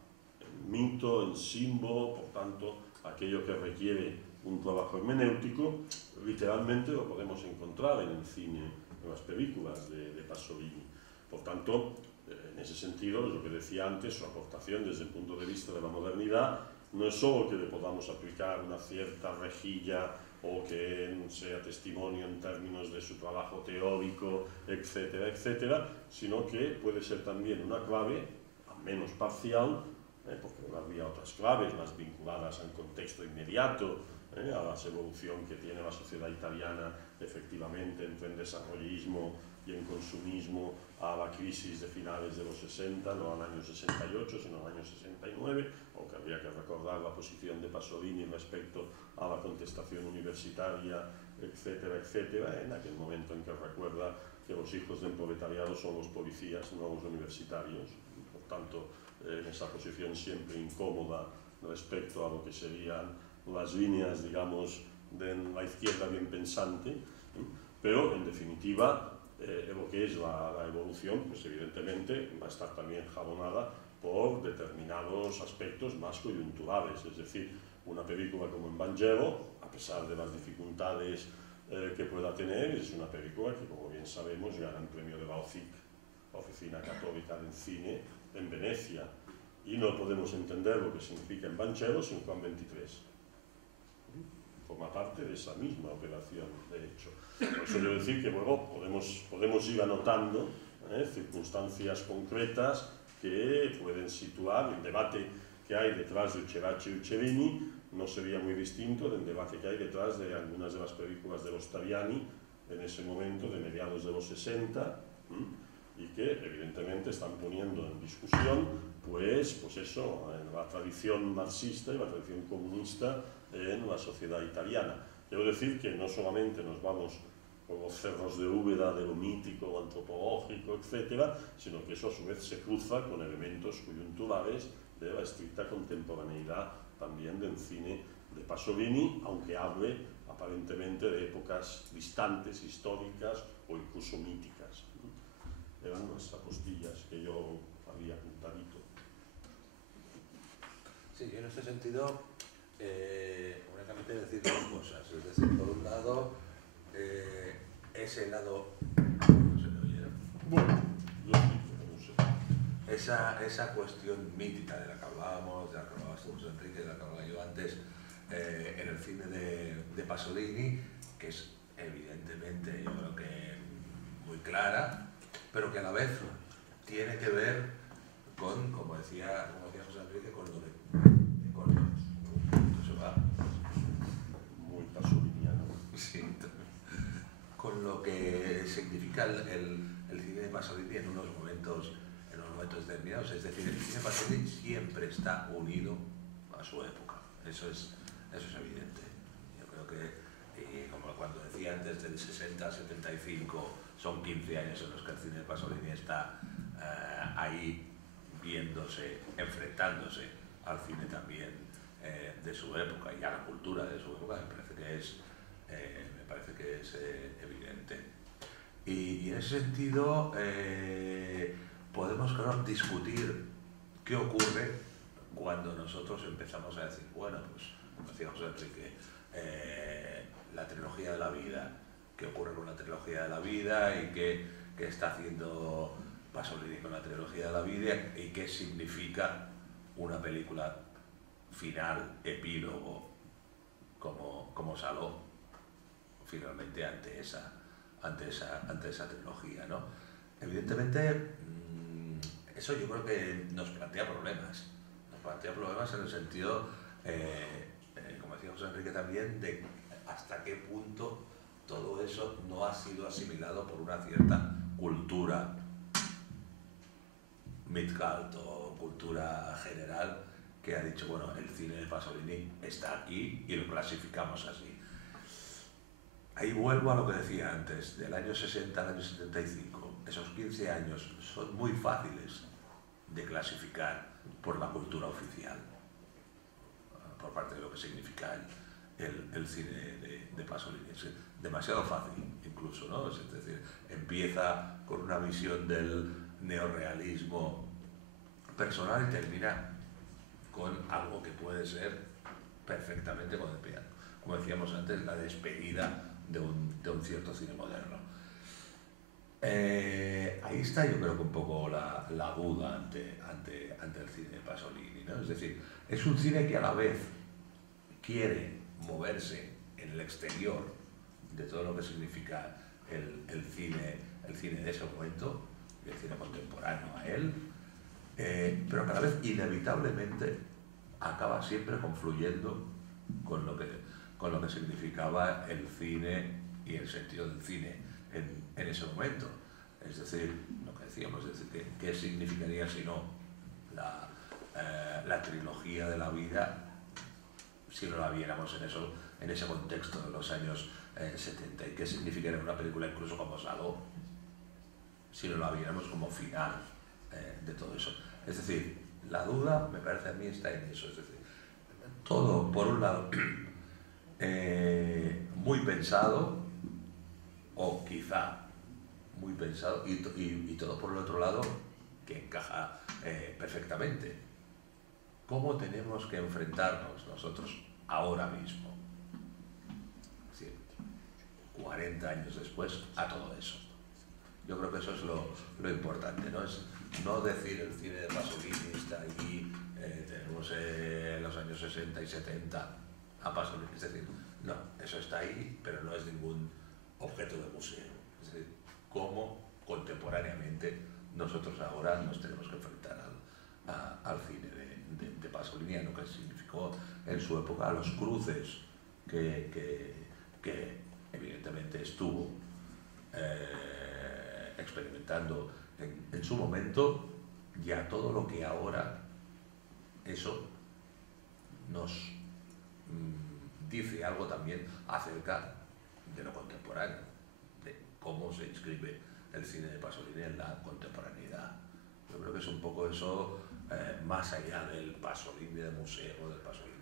mito, el símbolo, por tanto, aquello que requiere un trabajo hermenéutico, literalmente lo podemos encontrar en el cine, en las películas de Pasolini. Por tanto, en ese sentido, lo que decía antes, su aportación desde el punto de vista de la modernidad no es solo que le podamos aplicar una cierta rejilla o que sea testimonio en términos de su trabajo teórico, etcétera, etcétera, sino que puede ser también una clave, al menos parcial, porque habría otras claves más vinculadas al contexto inmediato, a la evolución que tiene la sociedad italiana, efectivamente, entre el desarrollismo y el consumismo, a la crisis de finales de los 60, no al año 68, sino al año 69, aunque habría que recordar la posición de Pasolini respecto a la contestación universitaria, etcétera, etcétera, en aquel momento en que recuerda que los hijos del proletariado son los policías, no los universitarios. Por tanto, en esa posición siempre incómoda respecto a lo que serían las líneas, digamos, de la izquierda bien pensante, pero en definitiva lo que es la evolución, pues evidentemente va a estar también jabonada por determinados aspectos más coyunturales, es decir, una película como Evangelo, a pesar de las dificultades que pueda tener, es una película que, como bien sabemos, gana el premio de la OCIC, la Oficina Católica del Cine, en Venecia, y no podemos entender lo que significa Evangelo sin Juan 23. Forma parte de esa misma operación, de hecho. Por eso quiero decir que luego podemos ir anotando circunstancias concretas que pueden situar el debate que hay detrás de Ucerache y Uccelini no sería muy distinto del debate que hay detrás de algunas de las películas de los Taviani en ese momento de mediados de los 60 y que evidentemente están poniendo en discusión pues eso, en la tradición marxista y la tradición comunista en la sociedad italiana. Quiero decir que no solamente nos vamos por los cerros de Úbeda, de lo mítico, lo antropológico, etcétera, sino que eso a su vez se cruza con elementos coyunturales de la estricta contemporaneidad también del cine de Pasolini, aunque hable aparentemente de épocas distantes, históricas o incluso míticas. Eran unas apostillas que yo había apuntadito. Sí, yo en este sentido únicamente decir dos cosas. Es decir, por un lado, ese lado... ¿No se me oye? Bueno, yo sí, no sé. Esa cuestión mítica de la que hablábamos, de la que hablabas tú, José Enrique, de la que hablaba yo antes, en el cine de Pasolini, que es evidentemente, yo creo que muy clara, pero que a la vez tiene que ver con, como decía José Enrique, con lo de... se va. Muy pasoliniano. Sí, con lo que significa el cine de Pasolini en unos momentos determinados. Es decir, el cine de Pasolini siempre está unido a su época. Eso es evidente. Yo creo que, como cuando decía antes, del 60 al 75 son 15 años en los que el cine de Pasolini está ahí viéndose, enfrentándose al cine también de su época y a la cultura de su época. Me parece que es evidente. Y en ese sentido podemos, claro, discutir qué ocurre cuando nosotros empezamos a decir, bueno, pues, como decía José Enrique, la trilogía de la vida, qué ocurre con la trilogía de la vida y qué está haciendo Pasolini con la trilogía de la vida y qué significa una película final, epílogo, como Saló, finalmente ante esa trilogía, ¿no? Evidentemente, eso yo creo que nos plantea problemas. Nos plantea problemas en el sentido, como decía José Enrique también, de hasta qué punto todo eso no ha sido asimilado por una cierta cultura Midcult o cultura general que ha dicho, bueno, el cine de Pasolini está aquí y lo clasificamos así. Ahí vuelvo a lo que decía antes, del año 60 al año 75. Esos 15 años son muy fáciles de clasificar por la cultura oficial, por parte de lo que significa el cine de Pasolini. Es demasiado fácil, incluso, ¿no? Es decir, empieza con una visión del neorrealismo personal y termina con algo que puede ser perfectamente contemporáneo. Como decíamos antes, la despedida de un cierto cine moderno. Ahí está, yo creo que un poco la duda ante el cine de Pasolini, ¿no? Es decir, es un cine que a la vez quiere moverse en el exterior de todo lo que significa el cine de ese momento, el cine contemporáneo a él, pero que a la vez inevitablemente acaba siempre confluyendo con lo que significaba el cine y el sentido del cine en ese momento. Es decir, lo que decíamos, es decir, ¿qué significaría si no la trilogía de la vida si no la viéramos en ese contexto de los años 70? ¿Y qué significaría una película incluso como Saló si no la viéramos como final de todo eso? Es decir, la duda, me parece a mí, está en eso. Es decir, todo, por un lado, muy pensado, o quizá muy pensado, y todo por el otro lado, que encaja perfectamente. ¿Cómo tenemos que enfrentarnos nosotros ahora mismo, 40 años después, a todo eso? Yo creo que eso es lo importante, ¿no? Es no decir el cine de Pasolini está allí, tenemos los años 60 y 70 a Pasolini, es decir, no, eso está ahí, pero no es ningún objeto de museo. Es decir, como contemporáneo contemporáneamente nosotros ahora nos tenemos que enfrentar al cine de Pasolini, lo que significó en su época los cruces que evidentemente estuvo experimentando en su momento, y a todo lo que ahora eso nos dice algo también acerca de lo contemporáneo, de cómo se inscribe el cine de Pasolini en la contemporaneidad. Yo creo que es un poco eso, más allá del Pasolini de museo, del Pasolini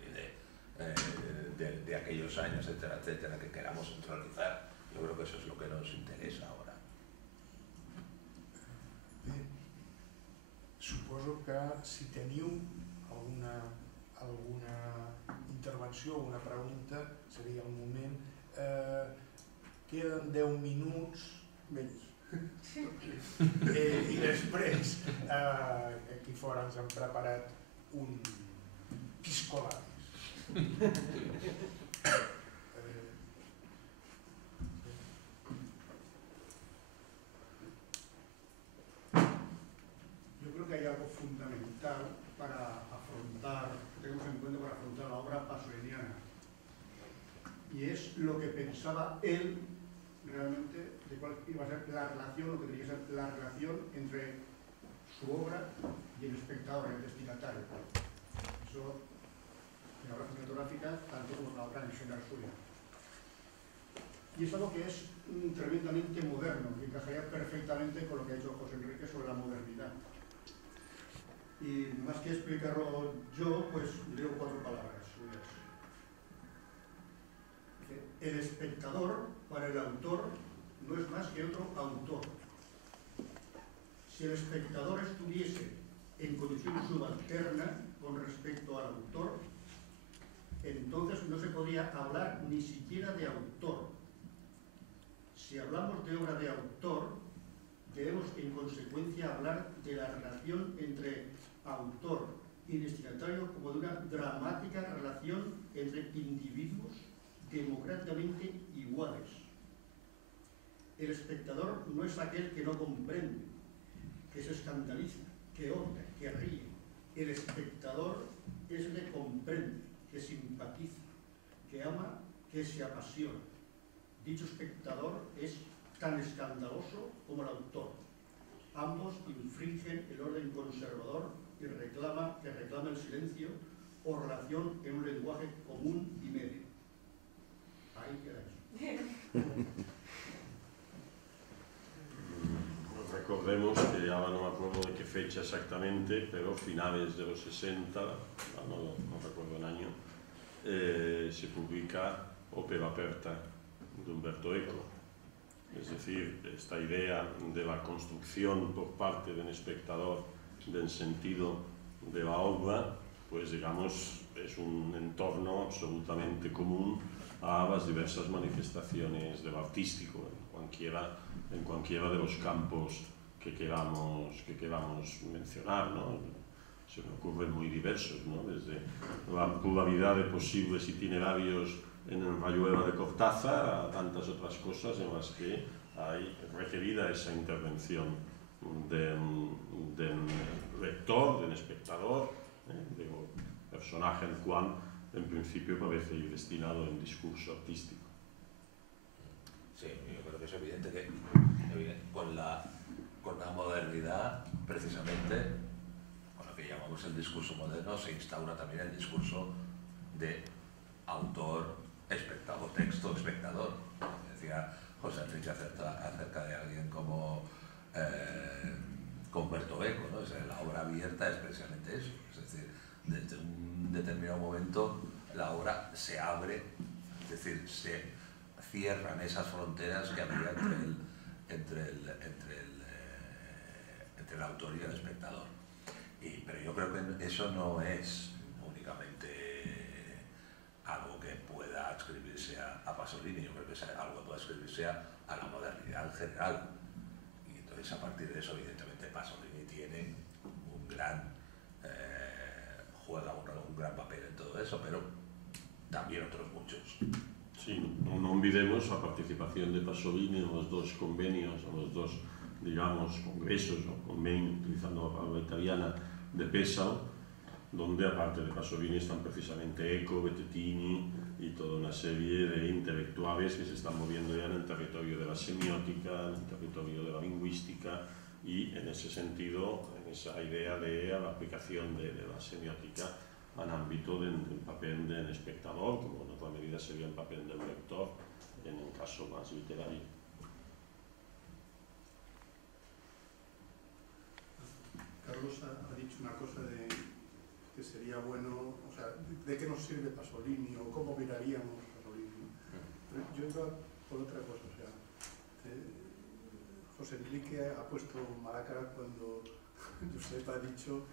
de aquellos años, etcétera, etcétera, que queramos centralizar. Yo creo que eso es lo que nos interesa ahora. Suposo que si teniu alguna intervenció o una pregunta seria el moment. Queden 10 minuts menys. I després aquí fora ens han preparat un piscolabis. Yo creo que hay algo fundamental para afrontar, que tenemos en cuenta para afrontar la obra pasoliniana, y es lo que pensaba él realmente de cuál iba a ser la relación, lo que tenía que ser la relación entre su obra y el espectador, el destinatario. Eso en la obra cinematográfica, tanto como en la obra en general suya. Y es algo que es tremendamente moderno, que encajaría perfectamente con lo que ha hecho José Enrique sobre la modernidad. Y más que explicarlo yo, pues leo 4 palabras suyas. El espectador, para el autor, no es más que otro autor. Si el espectador estuviese en condición subalterna con respecto al autor, entonces no se podría hablar ni siquiera de autor. Si hablamos de obra de autor, debemos en consecuencia hablar de la relación entre autor y destinatario como de una dramática relación entre individuos democráticamente iguales. El espectador no es aquel que no comprende, que se escandaliza, que odia, que ríe. El espectador es el que comprende, que simpatiza, que ama, que se apasiona. Dicho espectador es tan escandaloso como el autor. Ambos infringen el orden conservador y reclama el silencio o relación en un lenguaje común y medio. Ahí queda eso. Recordemos que ahora no me acuerdo de qué fecha exactamente, pero finales de los 60, no recuerdo el año, se publica Ópera Aperta de Umberto Eco. Es decir, esta idea de la construcción por parte del espectador del sentido de la obra, pues digamos, es un entorno absolutamente común a las diversas manifestaciones de lo artístico, en cualquiera de los campos que queramos mencionar, ¿no? Se me ocurren muy diversos, ¿no? Desde la pluralidad de posibles itinerarios en el Rayuela de Cortázar a tantas otras cosas en las que hay requerida esa intervención del lector, del espectador, del personaje al cual en principio parece ir destinado a un discurso artístico. Sí, yo creo que es evidente que con la modernidad, precisamente, con lo que llamamos el discurso moderno, se instaura también el discurso de autor, espectador, texto, espectador. Decía José Enrique acerca de alguien como Umberto Eco, ¿no? O sea, la obra abierta es precisamente eso. Es decir, desde un determinado momento la obra se abre, es decir, se cierran esas fronteras que había entre el autor y el espectador. Pero yo creo que eso no es únicamente algo que pueda adscribirse a Pasolini, yo creo que es algo que pueda adscribirse a la modernidad en general. Y entonces a partir de eso, evidentemente, Pasolini tiene juega un gran papel en todo eso, pero también otros muchos. Sí, no olvidemos la participación de Pasolini en los 2 convenios, en los 2 digamos, congresos o conveni, utilizando la palabra italiana, de Pesaro, donde aparte de Pasolini están precisamente Eco, Bettini y toda una serie de intelectuales que se están moviendo ya en el territorio de la semiótica, en el territorio de la lingüística, y en ese sentido, en esa idea de la aplicación de la semiótica en ámbito del papel del espectador, como en otra medida sería el papel del lector en un caso más literario. Carlos ha dicho una cosa de que sería bueno, o sea, de qué nos sirve Pasolini o cómo miraríamos Pasolini, ¿no? Yo iba por otra cosa, o sea, José Enrique ha puesto mala cara cuando Josep ha dicho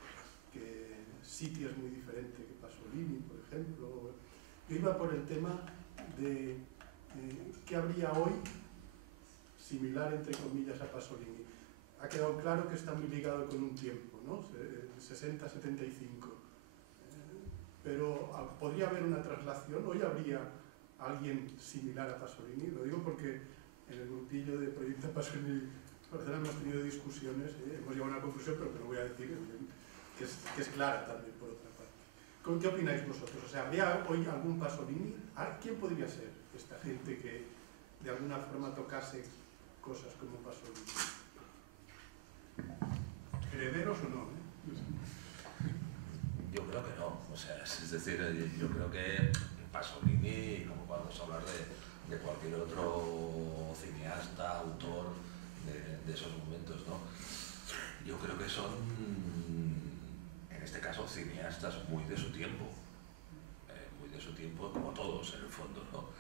que Siti es muy diferente que Pasolini, por ejemplo. Yo iba por el tema de qué habría hoy similar, entre comillas, a Pasolini. Ha quedado claro que está muy ligado con un tiempo, ¿no? 60-75. Pero podría haber una traslación. Hoy habría alguien similar a Pasolini. Lo digo porque en el grupillo de Proyecto Pasolini hemos tenido discusiones, hemos llegado a una conclusión, pero que no voy a decir, que es clara también, por otra parte. ¿Con qué opináis vosotros? O sea, ¿habría hoy algún Pasolini? ¿Quién podría ser esta gente que de alguna forma tocase cosas como Pasolini? ¿Herederos o no? Yo creo que no, o sea, es decir, yo creo que Pasolini, como podemos hablar de cualquier otro cineasta, autor de esos momentos, ¿no? Yo creo que son, en este caso, cineastas muy de su tiempo, como todos en el fondo, ¿no?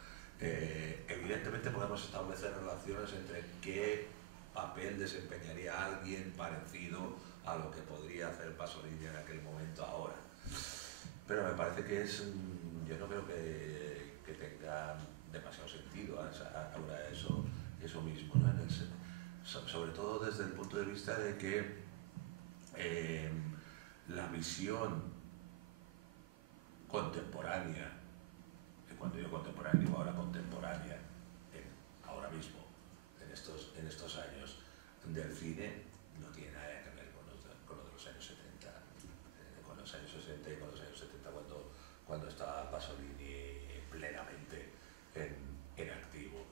Evidentemente podemos establecer relaciones entre qué papel desempeñaría alguien parecido a lo que podría hacer Pasolini en aquel momento ahora. Pero me parece que yo no creo que tenga demasiado sentido ahora eso mismo, ¿no? Sobre todo desde el punto de vista de que la visión contemporánea, y cuando digo contemporánea digo ahora contemporánea, ahora mismo, en estos años del cine, no tiene nada que ver con lo de los años 70, con los años 60 y con los años 70 cuando estaba Pasolini plenamente en activo.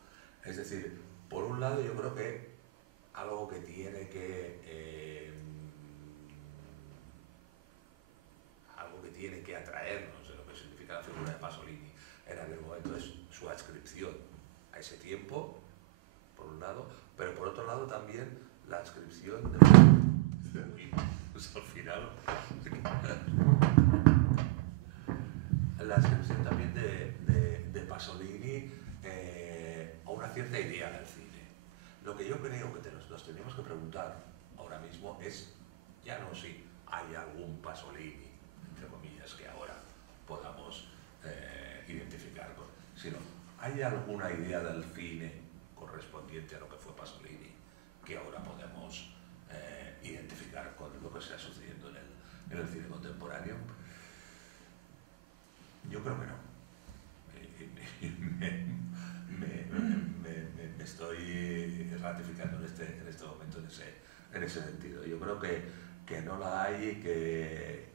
Es decir, por un lado yo creo que algo que tiene que atraernos de lo que significa la figura de Pasolini en aquel momento es su adscripción a ese tiempo, por un lado, pero por otro lado también la adscripción pues al final la adscripción también de Pasolini a una cierta idea del cine. Lo que yo creo que nos tenemos que preguntar ahora mismo es ya no si hay algún Pasolini, entre comillas, que ahora podamos identificar, sino hay alguna idea del cine correspondiente a lo que fue Pasolini que ahora podemos identificar con lo que está sucediendo en el cine contemporáneo. Yo creo que no. Me estoy ratificando en este momento en ese sentido. Yo creo que no la hay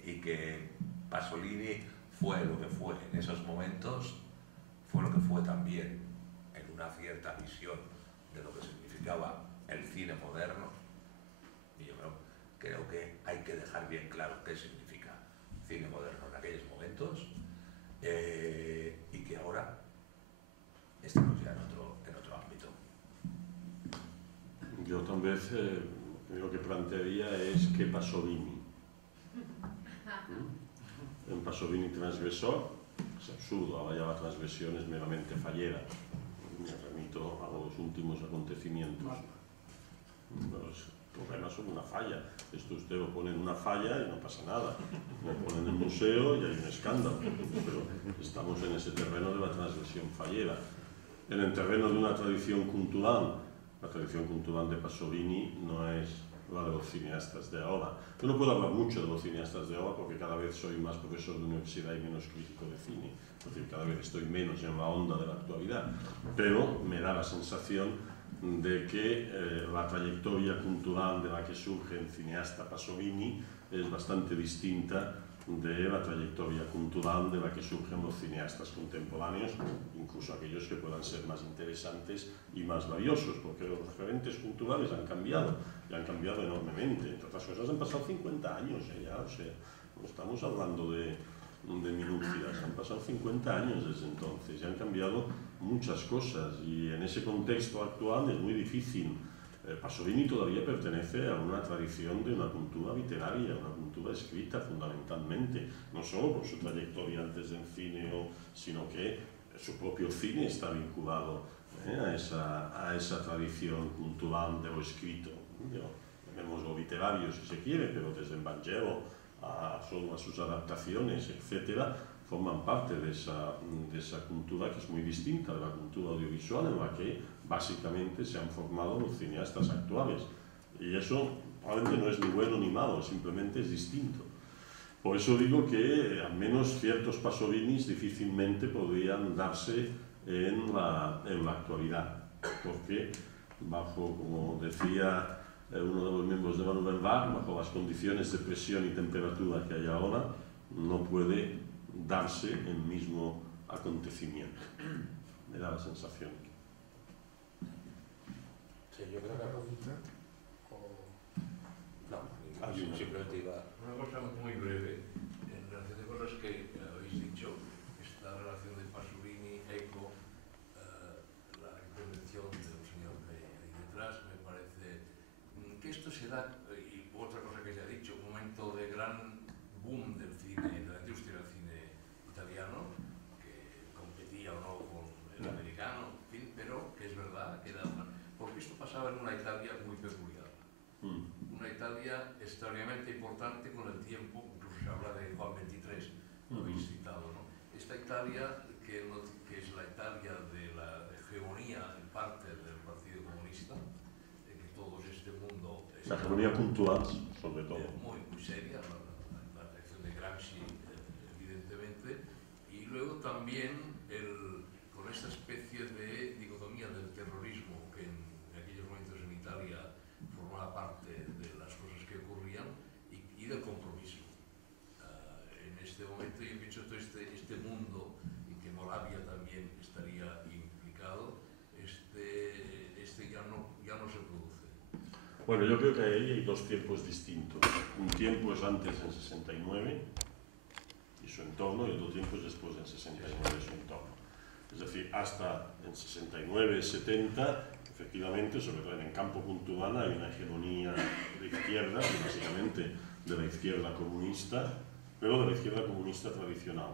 y que Pasolini fue lo que fue en esos momentos, fue lo que fue también en una cierta visión de lo que significaba el cine moderno. Y yo creo que hay que dejar bien claro qué significa cine moderno en aquellos momentos y que ahora estamos ya en otro ámbito. Yo también lo que plantearía es que Pasolini. En Pasolini transgresor es absurdo, ahora ya la transgresión es meramente fallera. Me remito a los últimos acontecimientos. Los problemas son una falla. Esto usted lo pone en una falla y no pasa nada. Lo pone en el museo y hay un escándalo. Pero estamos en ese terreno de la transgresión fallera. En el terreno de una tradición cultural, la tradición cultural de Pasolini no es la de los cineastas de ahora. Yo no puedo hablar mucho de los cineastas de ahora porque cada vez soy más profesor de universidad y menos crítico de cine. Es decir, cada vez estoy menos en la onda de la actualidad. Pero me da la sensación de que la trayectoria cultural de la que surge el cineasta Pasolini es bastante distinta de la trayectoria cultural de la que surgen los cineastas contemporáneos, incluso aquellos que puedan ser más interesantes y más valiosos, porque los referentes culturales han cambiado, y han cambiado enormemente. Entre otras cosas, han pasado 50 años ya, o sea, no estamos hablando de minucias, han pasado 50 años desde entonces, y han cambiado muchas cosas, y en ese contexto actual es muy difícil. Pasolini todavía pertenece a una tradición de una cultura literaria, una cultura escrita fundamentalmente, no solo por su trayectoria antes del cine, sino que su propio cine está vinculado a esa tradición cultural de lo escrito, llamémoslo literario si se quiere, pero desde el Vangelo a sus adaptaciones, etcétera, forman parte de esa cultura que es muy distinta de la cultura audiovisual en la que básicamente se han formado los cineastas actuales. Y eso probablemente no es ni bueno ni malo, simplemente es distinto. Por eso digo que al menos ciertos Pasolinis difícilmente podrían darse en la actualidad, porque bajo, como decía uno de los miembros de Manuel Bach, bajo las condiciones de presión y temperatura que hay ahora, no puede darse el mismo acontecimiento. Me da la sensación. Sí, yo creo que... No, simplemente iba... Una cosa muy breve, en relación de cosas que habéis dicho, esta relación de Pasolini-Eco, la intervención del señor ahí detrás, me parece que esto se da, y otra cosa que se ha dicho, un momento de gran boom del cine, de la industria del cine italiano, que competía o no con el americano, en fin, pero que es verdad que era una... Porque esto pasaba en una Italia muy peculiar. Una Italia extraordinariamente importante con el tiempo, incluso se habla de Juan XXIII, lo habéis citado, ¿no? Esta Italia, que es la Italia de la hegemonía en parte del Partido Comunista, de que todo este mundo... La hegemonía cultural, sobre todo. Muy seria, la reacción de Gramsci, evidentemente, y luego también con esta especie de dicotomía del terrorismo que en aquellos momentos en Italia formaba parte de las cosas que ocurrían y del compromiso. En este momento yo pienso todo este mundo en que Moravia también estaría implicado, ya no se produce. Bueno, yo creo que ahí hay dos tiempos distintos. Un tiempo es antes en 69 y su entorno, y otro tiempo es después en 69 y su entorno. Es decir, hasta en 69, 70, efectivamente, sobre todo en el campo cultural, hay una hegemonía de izquierda, básicamente de la izquierda comunista, pero de la izquierda comunista tradicional.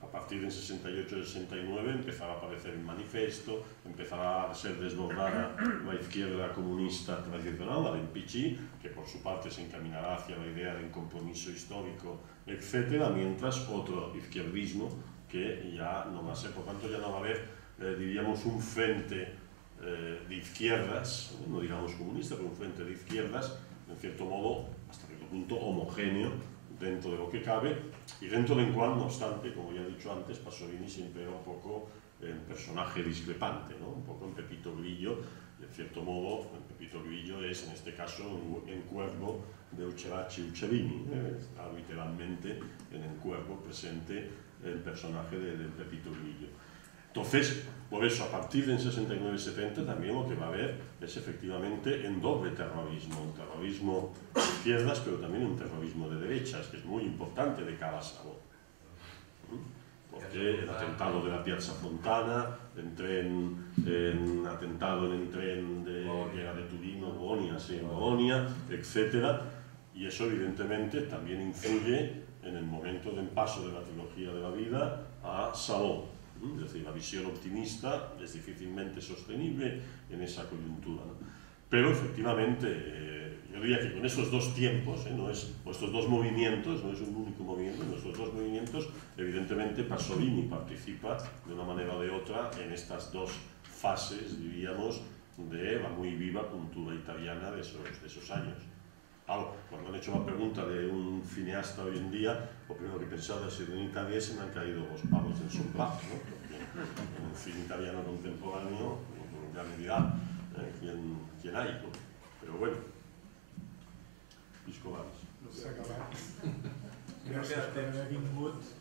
A partir del 68-69 empezaba a aparecer el manifiesto, empezaba a ser desbordada la izquierda comunista tradicional, la del PCI, que por su parte se encaminará hacia la idea de un compromiso histórico, etc., mientras otro izquierdismo que ya no va a ser, por tanto ya no va a haber, diríamos, un frente de izquierdas, no digamos comunista, pero un frente de izquierdas, en cierto modo, hasta cierto punto homogéneo dentro de lo que cabe, y dentro del cual, no obstante, como ya he dicho antes, Pasolini siempre era un poco un personaje discrepante, ¿no? Un poco en Pepito Grillo, y en cierto modo, en Pepito Grillo es, en este caso, un cuervo de Uccelacci Uccellini, está literalmente en el cuerpo presente el personaje de Pepito Grillo. Entonces, por eso, a partir del 69-70 también lo que va a haber es efectivamente un doble terrorismo, un terrorismo de izquierdas, pero también un terrorismo de derechas, que es muy importante de cara a Salò. Porque el atentado de la Piazza Fontana, atentado en el tren que era de Turino, Bolonia, etc. Y eso evidentemente también influye en el momento del paso de la trilogía de la vida a Salò. Es decir, la visión optimista es difícilmente sostenible en esa coyuntura, ¿no? Pero efectivamente, yo diría que con esos dos tiempos, estos dos movimientos, no es un único movimiento, en estos dos movimientos, evidentemente Pasolini participa de una manera o de otra en estas dos fases, diríamos, de la muy viva cultura italiana de esos años. Claro, cuando han hecho la pregunta de un cineasta hoy en día, lo primero que pensaba es que en Italia se me han caído los palos del sombrajo, ¿no? Porque en el cine italiano contemporáneo, con gran medida, quien hay, ¿no? Pero bueno, Pisco Valls. S'ha acabat. Gràcies per haver vingut.